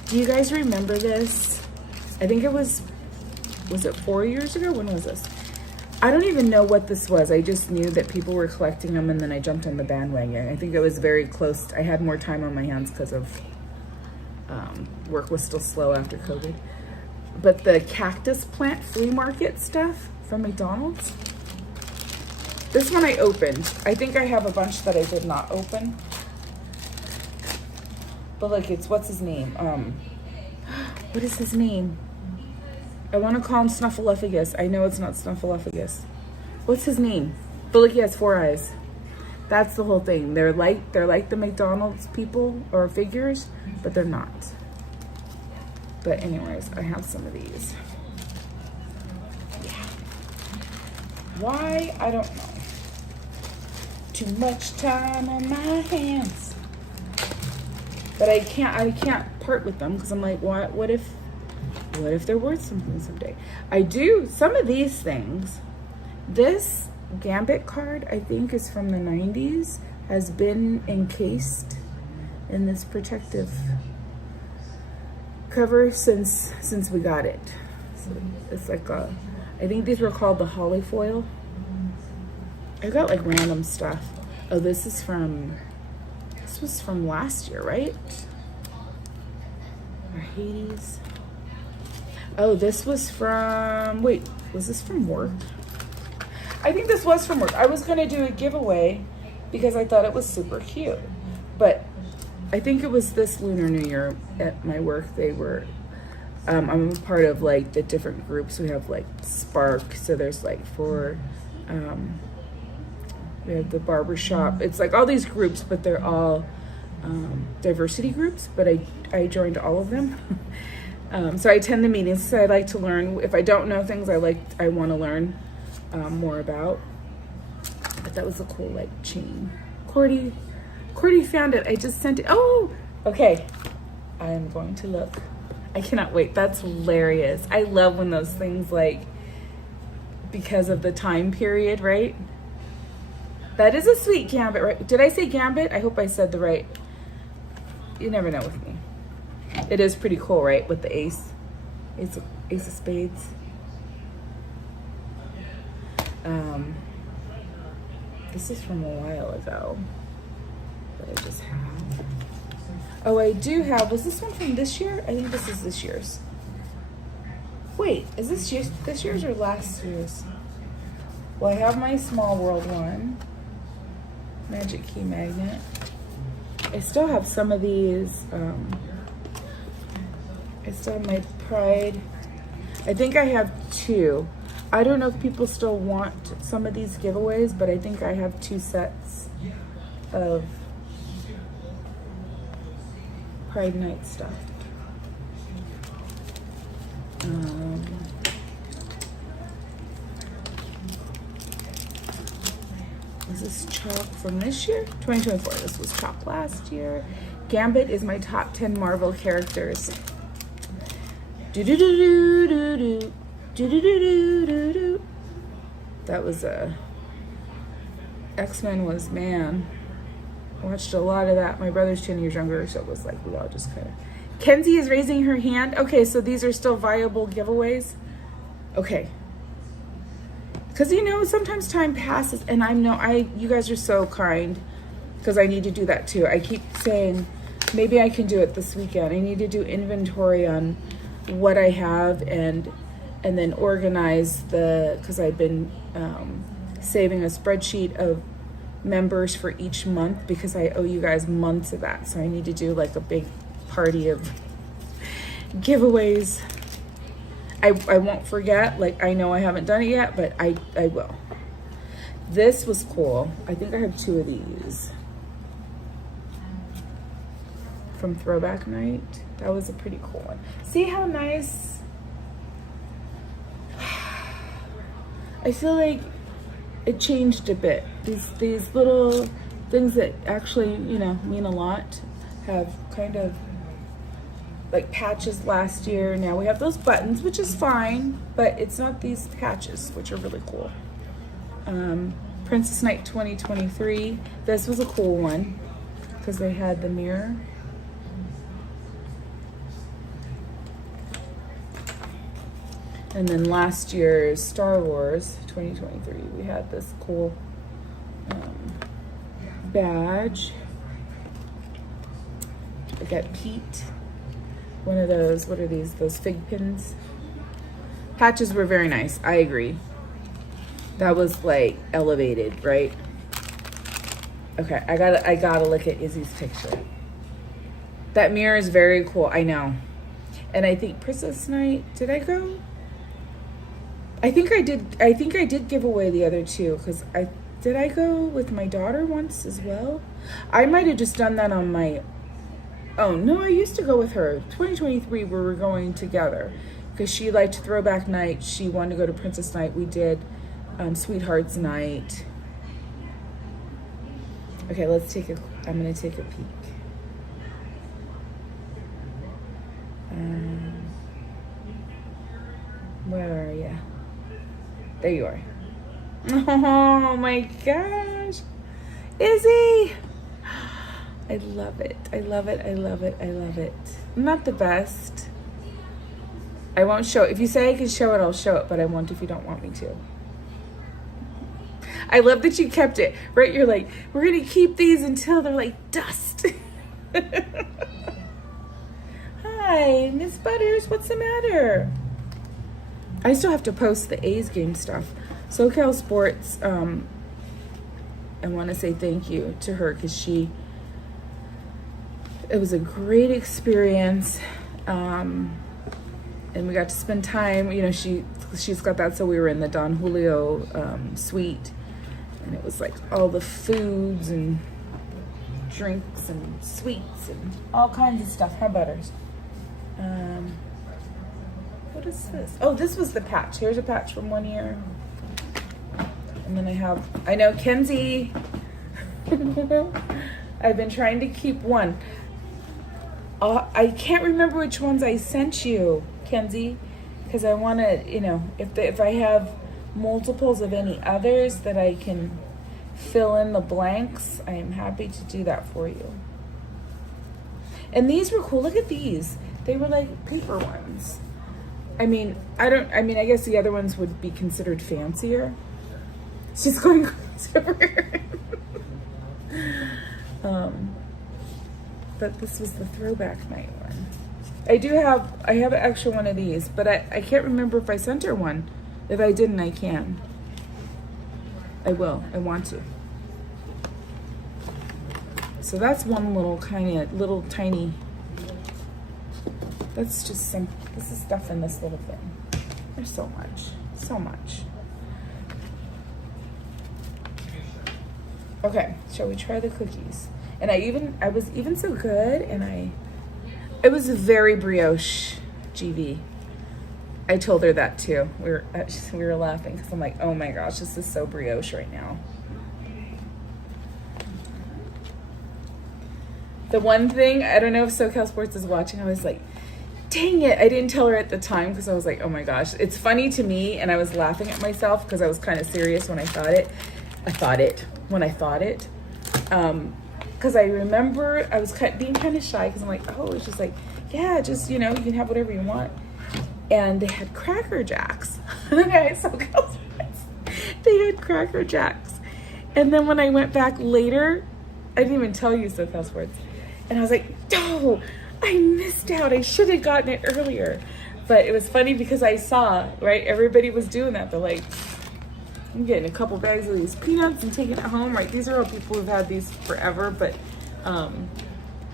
Do you guys remember this? I think it was it 4 years ago? When was this? I don't even know what this was. I just knew that people were collecting them, and then I jumped on the bandwagon. I think it was very close. I had more time on my hands because of work was still slow after COVID. But the cactus plant flea market stuff from McDonald's. This one I opened. I think I have a bunch that I did not open. But like, it's, what's his name? What is his name? I want to call him Snuffleupagus. I know it's not Snuffleupagus. What's his name? But look, he has 4 eyes. That's the whole thing. They're like the McDonald's people or figures, but they're not. But anyways, I have some of these. Yeah. Why? I don't know. Too much time on my hands. But I can't part with them because I'm like, what if they're worth something someday? I do some of these things. This Gambit card, I think, is from the 90s, has been encased in this protective cover since we got it. So it's like I think these were called the holly foil. I got like random stuff. Oh, this was from last year, right? Or Hades. Oh, this was from, wait, was this from work? I think this was from work. I was gonna do a giveaway because I thought it was super cute. But I think it was this Lunar New Year at my work. They were, I'm a part of like the different groups. We have like Spark. So there's like we have the barbershop. It's like all these groups, but they're all diversity groups, but I joined all of them. So I attend the meetings. So I like to learn. If I don't know things, I want to learn more about. But that was a cool like chain. Cordy found it. I just sent it. Oh, okay. I am going to look. I cannot wait. That's hilarious. I love when those things like, because of the time period, right? That is a sweet gambit, right? Did I say gambit? I hope I said the right. You never know with me. It is pretty cool, right? With the ace of spades. This is from a while ago that I just have. Oh, I do have, was this one from this year? I think this is this year's. Wait, is this year's or last year's? Well, I have my Small World one. Magic key magnet. I still have some of these. I still have my Pride. I think I have 2. I don't know if people still want some of these giveaways, but I think I have 2 sets of Pride Night stuff. Is this chalk from this year? 2024. This was chalk last year. Gambit is my top 10 Marvel characters. Do-do-do-do-do-do. Do-do-do-do-do-do. That was X-Men was, man. I watched a lot of that. My brother's 10 years younger, so it was like we all just kind of. Kenzie is raising her hand. Okay, so these are still viable giveaways. Okay. Because, you know, sometimes time passes, and you guys are so kind, because I need to do that too. I keep saying, maybe I can do it this weekend. I need to do inventory on what I have and then organize because I've been saving a spreadsheet of members for each month because I owe you guys months of that. So I need to do like a big party of giveaways. I won't forget, like I know I haven't done it yet, but I will. This was cool. I think I have 2 of these from Throwback Night. That was a pretty cool one. See how nice? I feel like it changed a bit. These little things that actually, you know, mean a lot have kind of like patches last year. Now we have those buttons, which is fine, but it's not these patches, which are really cool. Princess Night 2023. This was a cool one because they had the mirror. And then last year's Star Wars 2023, we had this cool badge. I got Pete. One of those, what are these? Those fig pins. Patches were very nice. I agree. That was like elevated, right? Okay, I gotta look at Izzy's picture. That mirror is very cool. I know. And I think Princess Night, did I go? I think I did give away the other 2 because did I go with my daughter once as well? I might have just done that on my own. No, I used to go with her. 2023 we were going together because she liked Throwback Night. She wanted to go to Princess Night. We did Sweethearts Night. Okay, I'm gonna take a peek. Where are you? There you are. Oh my gosh. Izzy! I love it. I love it. I love it. I love it. I'm not the best. I won't show it. If you say I can show it, I'll show it, but I won't if you don't want me to. I love that you kept it, right? You're like, we're going to keep these until they're like dust. Hi, Miss Butters. What's the matter? I still have to post the A's game stuff. SoCal Sports, I want to say thank you to her because it was a great experience. And we got to spend time, you know, she's got that. So we were in the Don Julio suite, and it was like all the foods and drinks and sweets and all kinds of stuff. How Butters? What is this? Oh, this was the patch. Here's a patch from 1 year. And then I know Kenzie. I've been trying to keep one. I can't remember which ones I sent you, Kenzie, because I want to, you know, if I have multiples of any others that I can fill in the blanks, I am happy to do that for you. And these were cool. Look at these. They were like paper ones. I guess the other ones would be considered fancier. She's going crazy over here. But this was the Throwback Night one. I have an extra one of these, but I can't remember if I sent her one. If I didn't, I can. I will. I want to. So that's one little tiny. That's just this is stuff in this little thing. There's so much. Okay, shall we try the cookies? And I was even so good, and it was a very brioche GV. I told her that too. We were laughing because I'm like, oh my gosh, this is so brioche right now. The one thing, I don't know if SoCal Sports is watching, I was like, dang it, I didn't tell her at the time because I was like, oh my gosh. It's funny to me, and I was laughing at myself because I was kind of serious when I thought it. Because I remember I was being kind of shy because I'm like, oh, it's just like, yeah, just, you know, you can have whatever you want. And they had Cracker Jacks. Okay, SoCal Sports. They had Cracker Jacks. And then when I went back later, I didn't even tell you SoCal Sports. And I was like, no, I missed out. I should have gotten it earlier. But it was funny because I saw, right, everybody was doing that. They're like, I'm getting a couple bags of these peanuts and taking it home, right? These are all people who've had these forever, but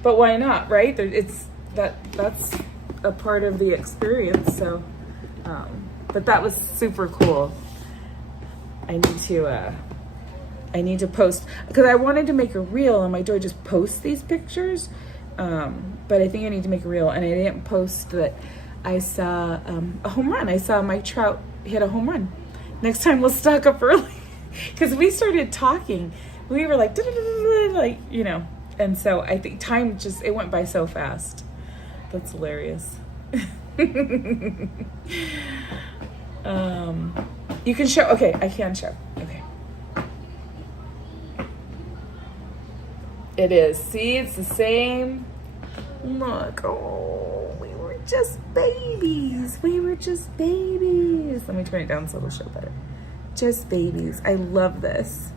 why not, right? That's a part of the experience. So, but that was super cool. I need to I need to post, because I wanted to make a reel and my joy just posts these pictures. But I think I need to make a reel, and I didn't post that I saw a home run. I saw Mike Trout hit a home run. Next time we'll stock up early, because we started talking. We were like, like, you know, and so I think time just, it went by so fast. That's hilarious. You can show, okay, I can show, okay. It is, see, it's the same. Look, oh, we were just babies. We were just babies. Let me turn it down so it'll show better. Just babies. I love this.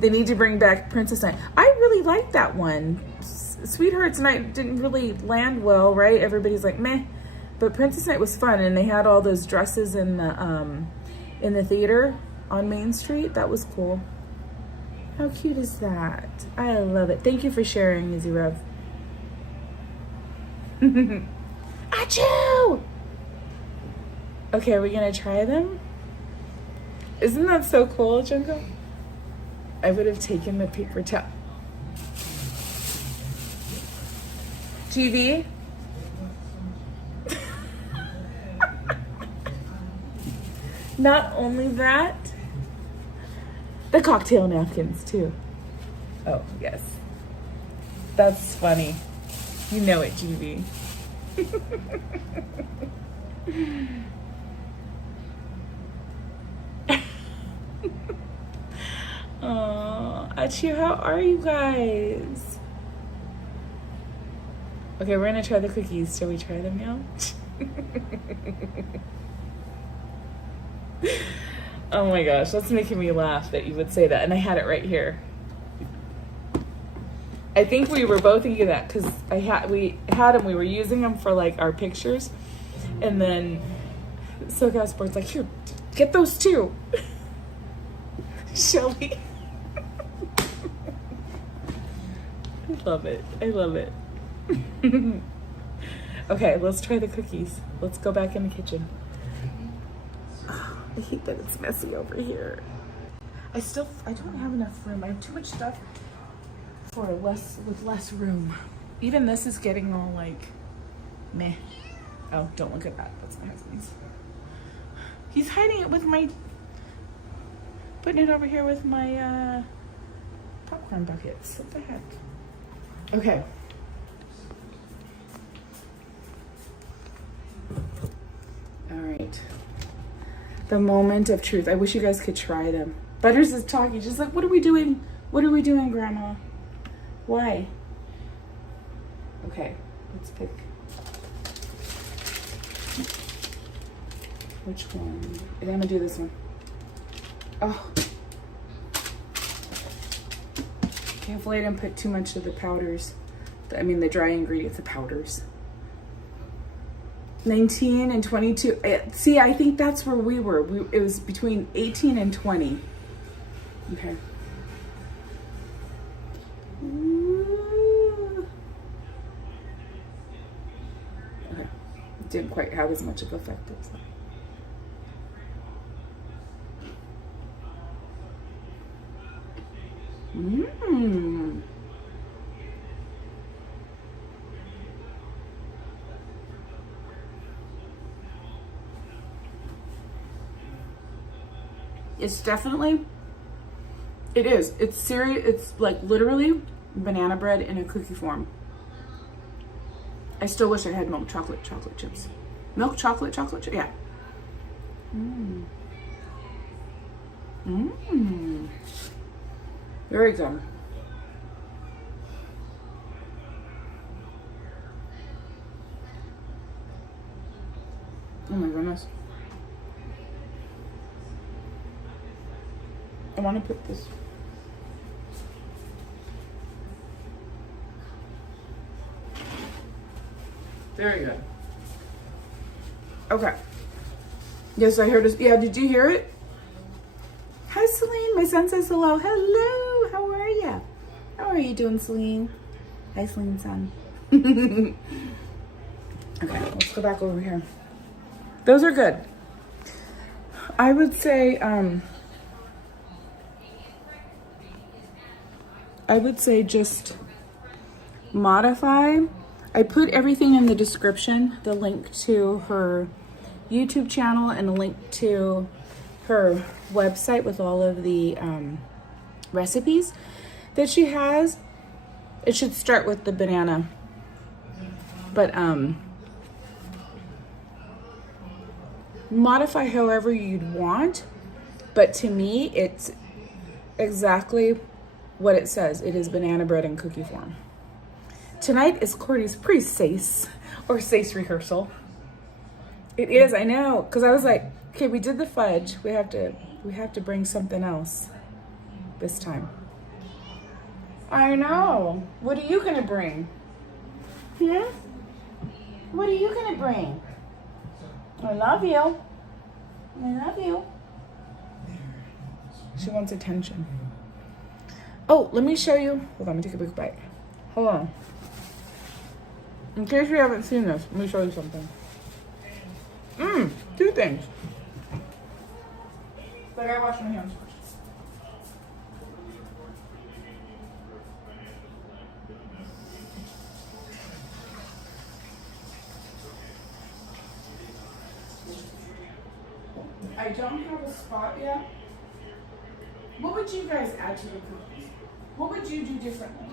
They need to bring back Princess Night. I really like that one. Sweethearts Night didn't really land well, right? Everybody's like, meh. But Princess Night was fun, and they had all those dresses in the theater on Main Street. That was cool. How cute is that? I love it. Thank you for sharing, Izzy Rev. Achoo! Okay, are we gonna try them? Isn't that so cool, Junko? I would have taken the paper towel. TV? Not only that, the cocktail napkins too. Oh, yes. That's funny. You know it, GB. Oh, Achoo, how are you guys? Okay, we're gonna try the cookies. Shall we try them now? Oh my gosh, that's making me laugh that you would say that. And I had it right here. I think we were both thinking that because we had them, we were using them for like our pictures. And then SoCal Sports like, here, get those too. Shelly. I love it. I love it. Okay, let's try the cookies. Let's go back in the kitchen. I hate that it's messy over here. I don't have enough room. I have too much stuff with less room. Even this is getting all like meh. Oh, don't look at that. That's my husband's. He's hiding it with putting it over here with my popcorn buckets. What the heck? Okay. All right. The moment of truth. I wish you guys could try them. Butters is talking. She's like, what are we doing? What are we doing, Grandma? Why? Okay, let's pick. Which one? I'm gonna do this one. Oh. Hopefully I didn't put too much of the powders. I mean the dry ingredients, the powders. 19 and 22. See, I think that's where we were. It was between 18 and 20. Okay. Ooh. Okay. It didn't quite have as much of an effect as that. Mmm. It's definitely, it is. It's serious. It's like literally banana bread in a cookie form. I still wish I had milk chocolate chips. Milk chocolate chips, yeah. Mmm. Mmm. Very good. Oh my goodness. I want to put this. Very good. Okay. Yes, I heard it. Yeah, did you hear it? Hi, Celine. My son says hello. Hello. How are you? How are you doing, Celine? Hi, Celine, son. Okay, let's go back over here. Those are good. I would say, I would say just modify. I put everything in the description, the link to her YouTube channel and a link to her website with all of the recipes that she has. It should start with the banana, but modify however you'd want. But to me, it's exactly what it says. It is banana bread in cookie form. Tonight is Cordy's pre-SACE or SACE rehearsal. It is, I know, because I was like, okay, we did the fudge. We have to bring something else this time. I know. What are you gonna bring? What are you gonna bring? I love you. I love you. She wants attention. Oh, let me show you. Hold on, let me take a big bite. Hold on. In case you haven't seen this, let me show you something. Two things. But I gotta wash my hands first. I don't have a spot yet. What would you guys add to the cookies? What would you do differently?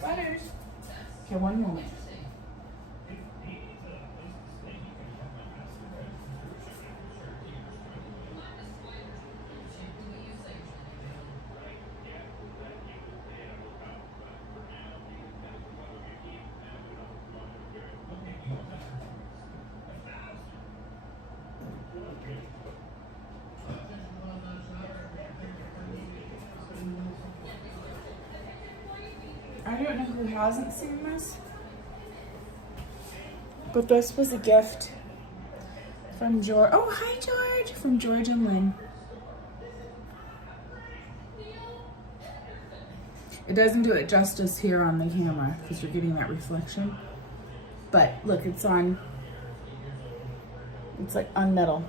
Butters. Okay, one moment. I don't know who hasn't seen this, but this was a gift from George. Oh, hi, George. From George and Lynn. It doesn't do it justice here on the camera because you're getting that reflection. But look, it's on, it's like on metal.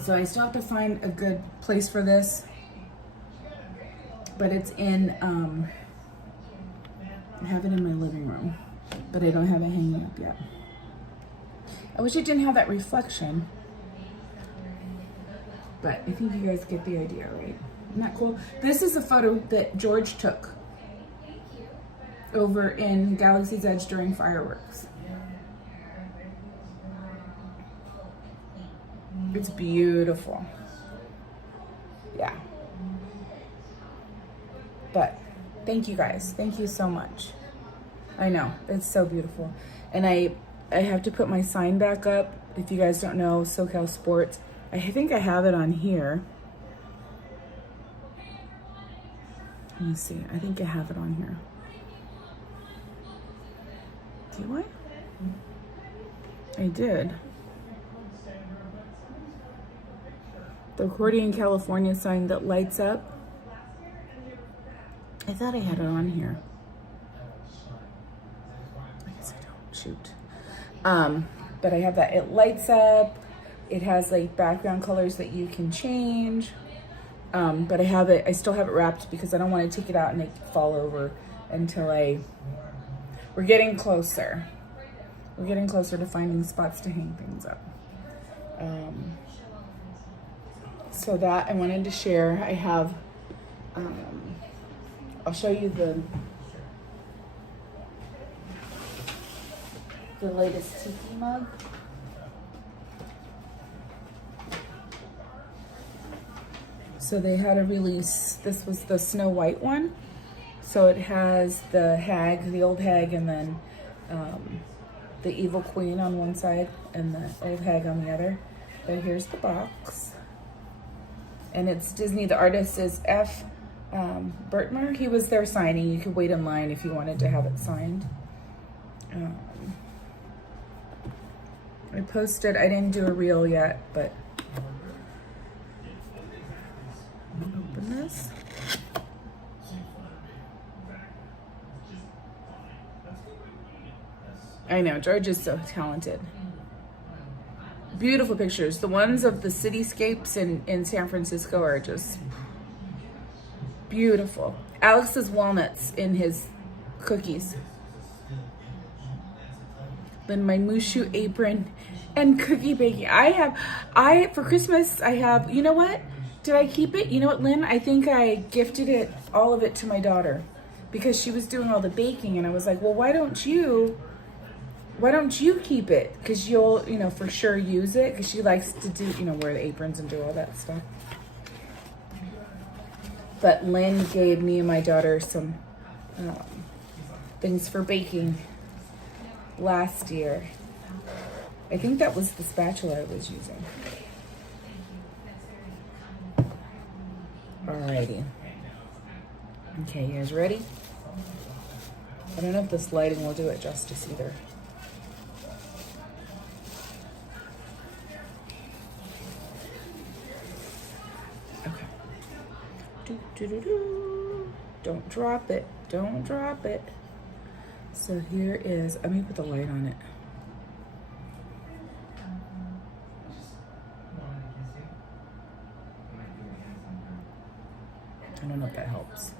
So I still have to find a good place for this. But it's in, I have it in my living room, but I don't have it hanging up yet. I wish it didn't have that reflection, but I think you guys get the idea, right? Isn't that cool? This is a photo that George took over in Galaxy's Edge during fireworks. It's beautiful. Yeah. But thank you guys. Thank you so much. I know, it's so beautiful. And I have to put my sign back up. If you guys don't know, SoCal Sports. I think I have it on here. Let me see. I think I have it on here. Do I? I did. The Cordy in California sign that lights up. I thought I had it on here. I guess I don't. Shoot. But I have that. It lights up. It has like background colors that you can change. But I have it. I still have it wrapped because I don't want to take it out and make it fall over until we're getting closer. We're getting closer to finding spots to hang things up. So that I wanted to share. I have. I'll show you the latest tiki mug. So they had a release. This was the Snow White one. So it has the hag, the old hag, and then the evil queen on one side and the old hag on the other. But here's the box. And it's Disney. The artist is F. Bertmer. He was there signing. You could wait in line if you wanted to have it signed. I posted, I didn't do a reel yet, but open this. I know, George is so talented. Beautiful pictures. The ones of the cityscapes in San Francisco are just beautiful. Alex has walnuts in his cookies. Then my mooshu apron and cookie baking. For Christmas, I have, you know what? Did I keep it? You know what, Lynn? I think I gifted all of it to my daughter because she was doing all the baking, and I was like, well, why don't you keep it? Because you'll, for sure use it, because she likes to do, wear the aprons and do all that stuff. But Lynn gave me and my daughter some things for baking last year. I think that was the spatula I was using. Alrighty. Okay, you guys ready? I don't know if this lighting will do it justice either. Okay. Don't drop it. Don't drop it. So here is, let me put the light on it. I don't know if that helps.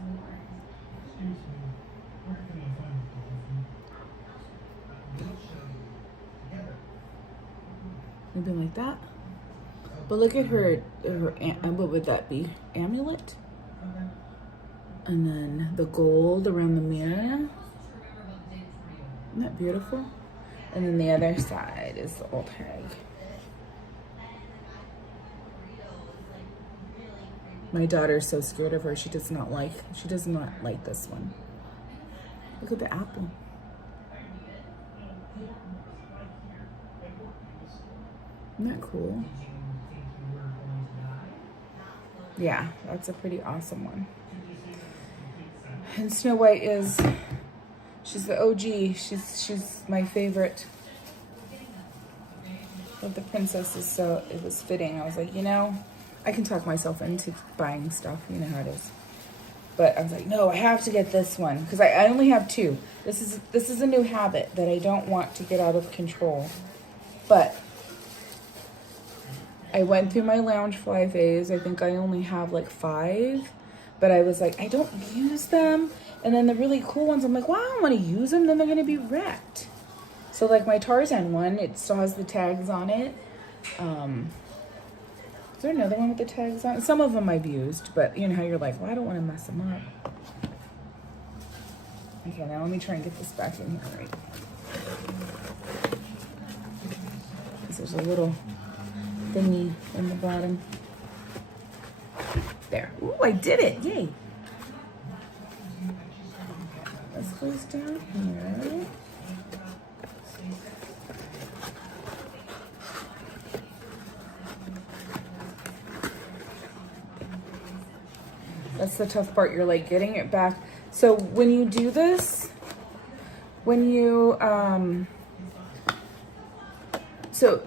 Maybe like that. But look at her, what would that be? Amulet? And then the gold around the mirror. Isn't that beautiful? And then the other side is the old hag. My daughter's so scared of her. She does not like this one. Look at the apple. Isn't that cool? Yeah, that's a pretty awesome one. And Snow White she's the OG. She's my favorite of the princesses, so it was fitting. I was like, I can talk myself into buying stuff. You know how it is. But I was like, no, I have to get this one because I only have two. This is a new habit that I don't want to get out of control. But I went through my Loungefly phase. I think I only have like 5. But I was like, I don't use them. And then the really cool ones, I'm like, well, I don't want to use them. Then they're going to be wrecked. So like my Tarzan one, it still has the tags on it. Is there another one with the tags on it? Some of them I've used, but you know how you're like, well, I don't want to mess them up. Okay, now let me try and get this back in here right. There's a little thingy in the bottom. There. Ooh, I did it. Yay. This goes down here. That's the tough part. You're like getting it back. So when you do this, when you, so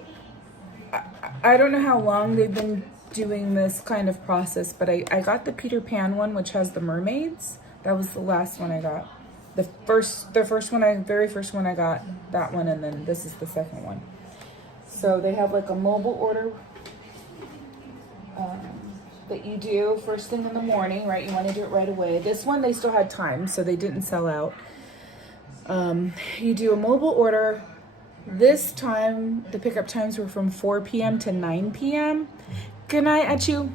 I don't know how long they've been doing this kind of process, but I got the Peter Pan one, which has the mermaids. That was the last one I got. The very first one I got, that one, and then this is the second one. So they have like a mobile order that you do first thing in the morning, right? You want to do it right away. This one, they still had time, so they didn't sell out. You do a mobile order. This time, the pickup times were from 4 p.m. to 9 p.m. Good night, Achu.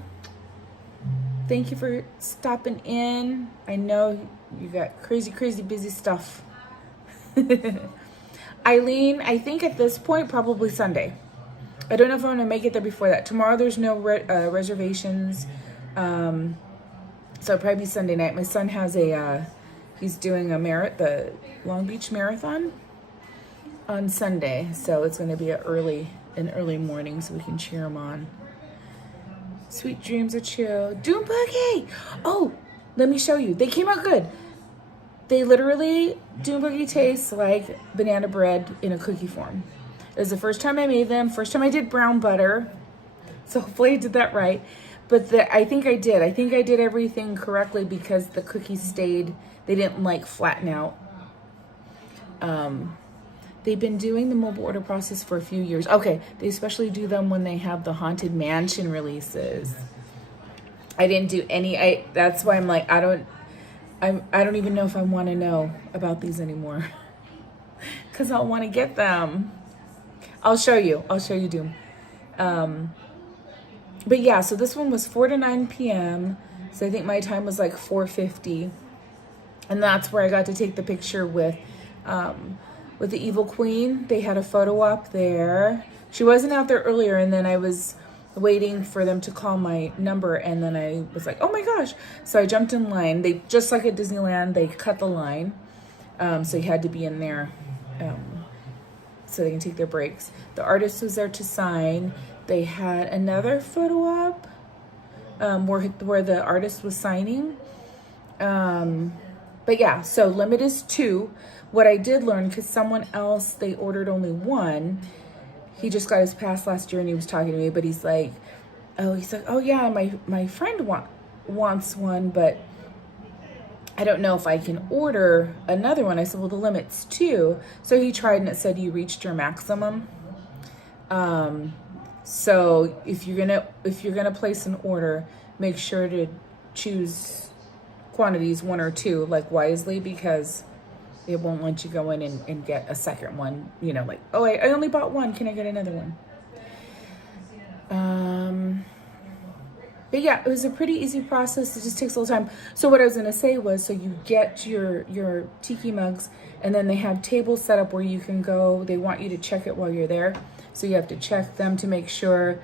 Thank you for stopping in. I know you got crazy, crazy busy stuff. Eileen, I think at this point, probably Sunday. I don't know if I'm going to make it there before that. Tomorrow, there's no reservations. So it'll probably be Sunday night. My son has he's doing the Long Beach Marathon on Sunday. So it's going to be an early morning so we can cheer him on. Sweet dreams are chill. Doom Boogie! Oh, let me show you. They came out good. They literally, Doom Boogie tastes like banana bread in a cookie form. It was the first time I made them. First time I did brown butter. So hopefully I did that right. But I think I did. I think I did everything correctly because the cookies stayed. They didn't like flatten out. they've been doing the mobile order process for a few years. Okay, they especially do them when they have the Haunted Mansion releases. I didn't do any. That's why I'm like, I don't even know if I want to know about these anymore, because I want to get them. I'll show you Doom. But yeah, so this one was 4 to 9 p.m. So I think my time was like 4:50, and that's where I got to take the picture with the Evil Queen. They had a photo op there. She wasn't out there earlier, and then I was waiting for them to call my number, and then I was like, oh my gosh. So I jumped in line. They, just like at Disneyland, they cut the line. So you had to be in there so they can take their breaks. The artist was there to sign. They had another photo op where the artist was signing. But yeah, so limit is 2. What I did learn, because someone else, they ordered only 1. He just got his pass last year and he was talking to me, but he's like, oh yeah, my friend wants one, but I don't know if I can order another one. I said, well, the limit's 2. So he tried and it said you reached your maximum. So if you're gonna place an order, make sure to choose quantities 1 or 2, like wisely, because it won't let you go in and get a second one, you know, like, oh, I only bought 1, can I get another one? But yeah, it was a pretty easy process. It just takes a little time. So what I was gonna say was, so you get your tiki mugs, and then they have tables set up where you can go. They want you to check it while you're there. So you have to check them to make sure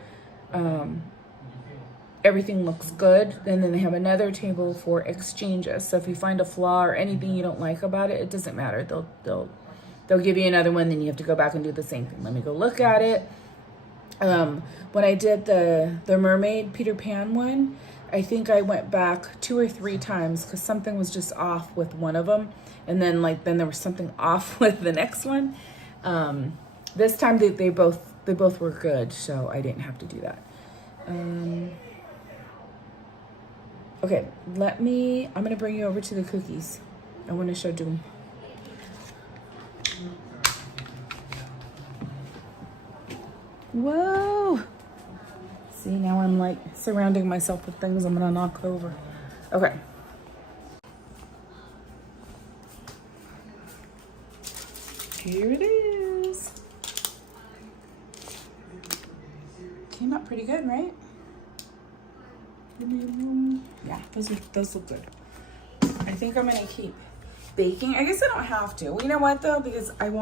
everything looks good. And then they have another table for exchanges. So if you find a flaw or anything you don't like about it, it doesn't matter. They'll give you another one, then you have to go back and do the same thing. Let me go look at it. When I did the mermaid Peter Pan one, I think I went back 2 or 3 times because something was just off with one of them, and then there was something off with the next one. This time they both were good, so I didn't have to do that. Okay, I'm gonna bring you over to the cookies. I want to show Doom. Whoa! See, now I'm like surrounding myself with things I'm gonna knock over. Okay. Here it is. Came out pretty good, right? Yeah, those look good. I think I'm gonna keep baking. I guess I don't have to. Well, you know what though? Because I'm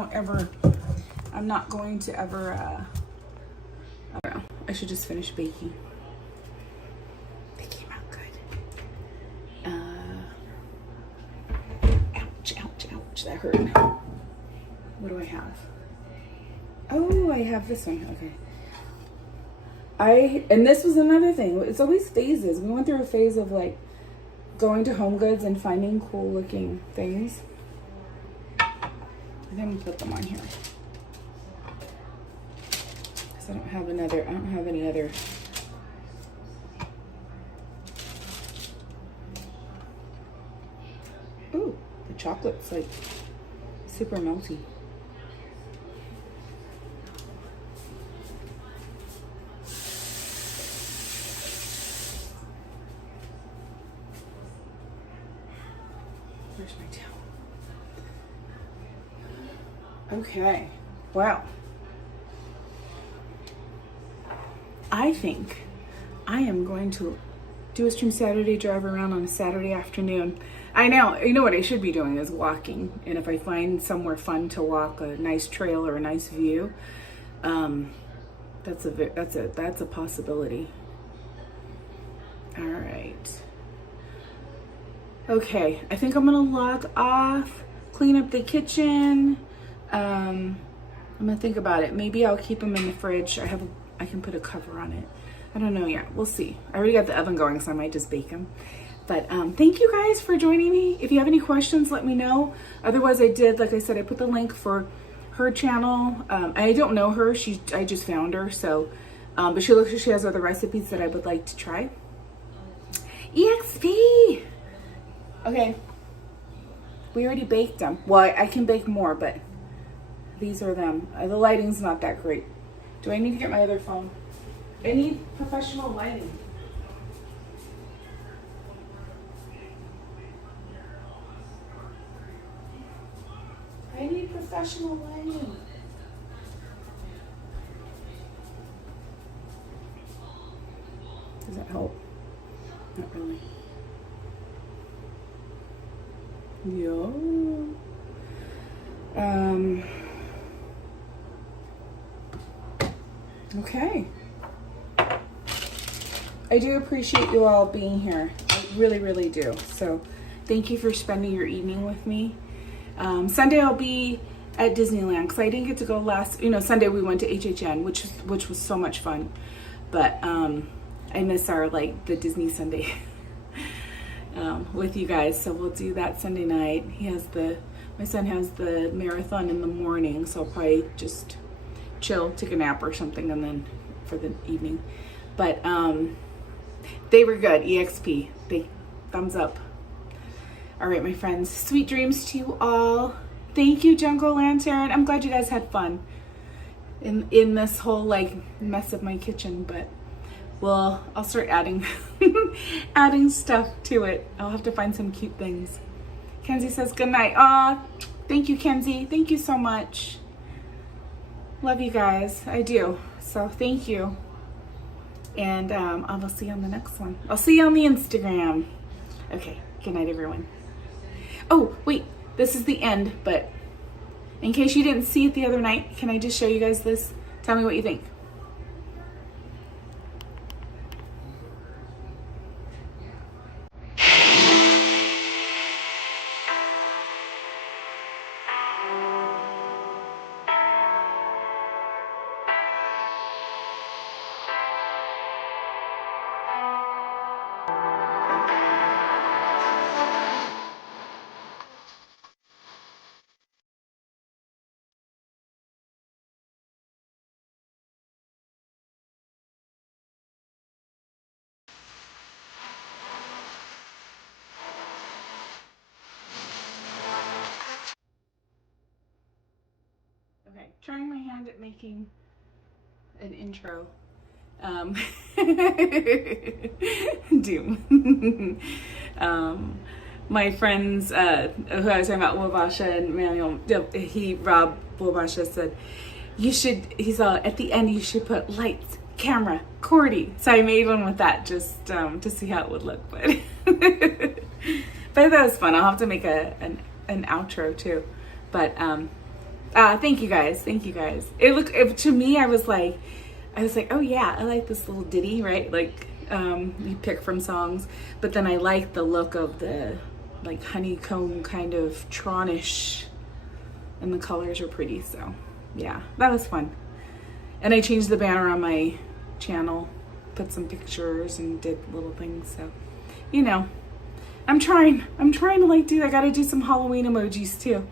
not going to ever, I don't know. I should just finish baking. They came out good. Ouch, ouch, ouch. That hurt. What do I have? Oh, I have this one. Okay. And this was another thing. It's always phases. We went through a phase of like going to Home Goods and finding cool looking things. And then we put them on here. Because I don't have any other. Ooh, the chocolate's like super melty. Where's my towel? Okay, wow. I think I am going to do a Stream Saturday drive around on a Saturday afternoon. I know, you know what I should be doing is walking. And if I find somewhere fun to walk, a nice trail or a nice view, that's a possibility. All right. Okay, I think I'm gonna log off, clean up the kitchen. I'm gonna think about it. Maybe I'll keep them in the fridge. I can put a cover on it. I don't know yet. We'll see. I already got the oven going, so I might just bake them. But thank you guys for joining me. If you have any questions, let me know. Otherwise, like I said, I put the link for her channel. I don't know her. I just found her. So, but she looks like she has other recipes that I would like to try. EXP. Okay. We already baked them. Well, I can bake more, but these are them. The lighting's not that great. Do I need to get my other phone? I need professional lighting. I need professional lighting. Does that help? Not really. Yo. Okay. I do appreciate you all being here. I really, really do. So thank you for spending your evening with me. Sunday I'll be at Disneyland because I didn't get to go last, Sunday we went to HHN, which was so much fun. But I miss our, the Disney Sunday with you guys. So we'll do that Sunday night. My son has the marathon in the morning, so I'll probably just chill, take a nap or something, and then for the evening. But they were good. EXP. Thumbs up. All right, my friends. Sweet dreams to you all. Thank you, Jungle Lantern. I'm glad you guys had fun in this whole mess of my kitchen. But I'll start adding adding stuff to it. I'll have to find some cute things. Kenzie says good night. Aw, thank you, Kenzie. Thank you so much. Love you guys. I do. So thank you. And I will see you on the next one. I'll see you on the Instagram. Okay. Good night, everyone. Oh, wait. This is the end, but in case you didn't see it the other night, can I just show you guys this? Tell me what you think. Okay, trying my hand at making an intro. Doom. My friends, who I was talking about, Wabasha and Manuel, Rob Wabasha said, he's at the end, you should put lights, camera, Cordy. So I made one with that just to see how it would look. But that was fun. I'll have to make an outro too. But thank you guys. To me, I was like, oh yeah, I like this little ditty, right? You pick from songs, but then I like the look of the honeycomb kind of Tronish, and the colors are pretty. So yeah, that was fun. And I changed the banner on my channel, put some pictures and did little things. So, I'm trying to do, I gotta do some Halloween emojis too.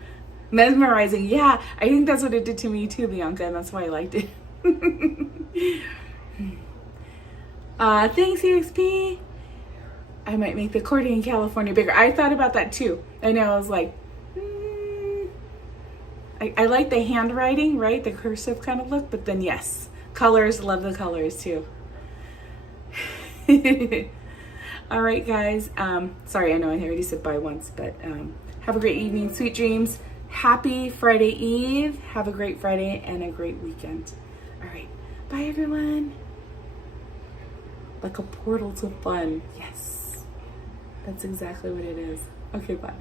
Mesmerizing, yeah, I think that's what it did to me too, Bianca, and that's why I liked it. Thanks, EXP. I might make the Cordy in California bigger. I thought about that too. I know, I was like, I like the handwriting, right? The cursive kind of look, but then yes, colors, love the colors too. All right, guys. Sorry, I know I already said bye once, but have a great evening, sweet dreams. Happy Friday Eve. Have a great Friday and a great weekend. All right. Bye, everyone. Like a portal to fun. Yes. That's exactly what it is. Okay, bye.